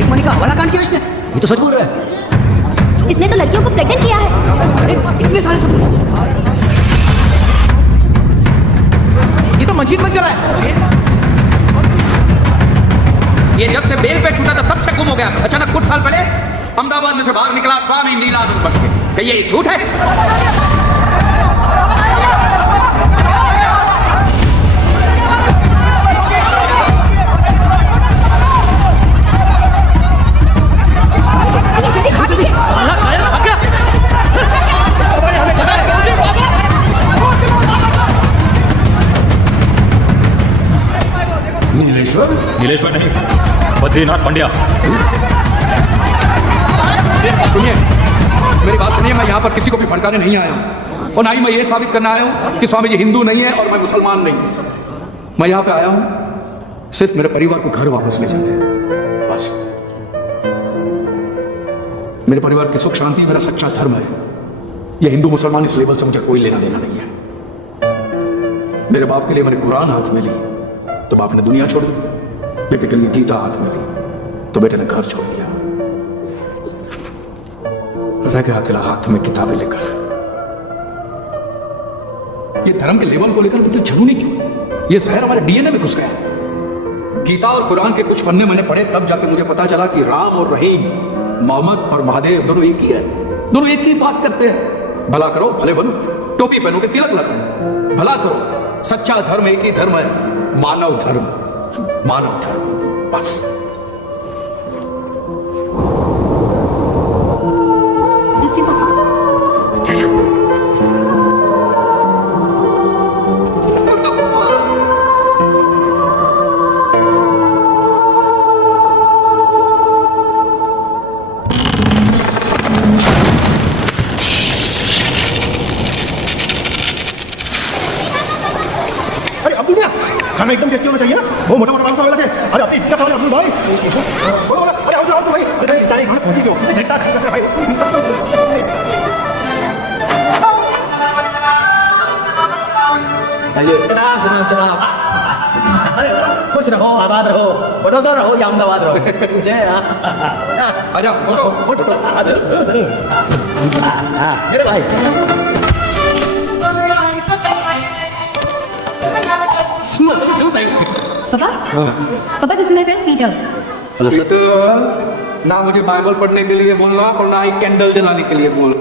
एक मनी का हवाला कांड किया इसने? ये तो सच बोल रहा है। इसने तो लड़कियों को प्रेग्नेंट किया है। अरे इतने सारे सब, ये तो मंजीत मंचला है। ये जब से बेल पे छूटा था तब से गुम हो गया। अचानक कुछ साल पहले अहमदाबाद में से बाहर निकला स्वामी नीलानंद बन के। क्या ये झूठ है? जल्दी खा लीजिए। नीलेश्वर नहीं, बद्रीनाथ पंड्या। सुनिए, मेरी बात सुनिए। मैं यहाँ पर किसी को भी भड़काने नहीं आया हूँ और ना ही मैं ये साबित करना आया हूँ कि स्वामी जी हिंदू नहीं है और मैं मुसलमान नहीं हूँ। मैं यहाँ पे आया हूँ सिर्फ मेरे परिवार को घर वापस ले जाने, बस। मेरे परिवार की सुख शांति मेरा सच्चा धर्म है। ये हिंदू मुसलमान इस लेवल से मुझे कोई लेना देना नहीं है। मेरे बाप के लिए मैंने कुरान हाथ में ली तो बाप ने दुनिया छोड़ दी, बेटे के लिए गीता हाथ में ली तो बेटे ने घर छोड़ दिया। रह गया अकेला हाथ में किताबें लेकर। ये धर्म के लेवल को लेकर कितनी झलूनी क्यों? ये जहर हमारे डीएनए में घुस गया। गीता और कुरान के कुछ पन्ने मैंने पढ़े तब जाके मुझे पता चला कि राम और रहीम, मोहम्मद और महादेव दोनों एक ही है। दोनों एक ही बात करते हैं, भला करो भले बनो, टोपी पहनोगे तिलक लगाओ, भला करो। सच्चा धर्म एक ही धर्म है, मानव धर्म। मानव धर्म, बस। खाना एकदम टेस्टी होना चाहिए ना, वो मोटा मोटा वाला से। अरे अपनी इज्जत वाले अब्दुल भाई, बोलो बोलो, अरे आओ भाई, अरे टाइम कहाँ पहुंची क्यों? झटका कैसे भाई? आइए जनाब जनाब जनाब, अरे खुश रहो आबाद रहो, बटोरता रहो या अहमदाबाद रहो, जय आ जाओ फोटो फोटो मेरे भाई पापा पापा this is my friend Peter Peter, ना मुझे बाइबल पढ़ने के लिए बोलना और ना ही कैंडल जलाने के लिए बोल।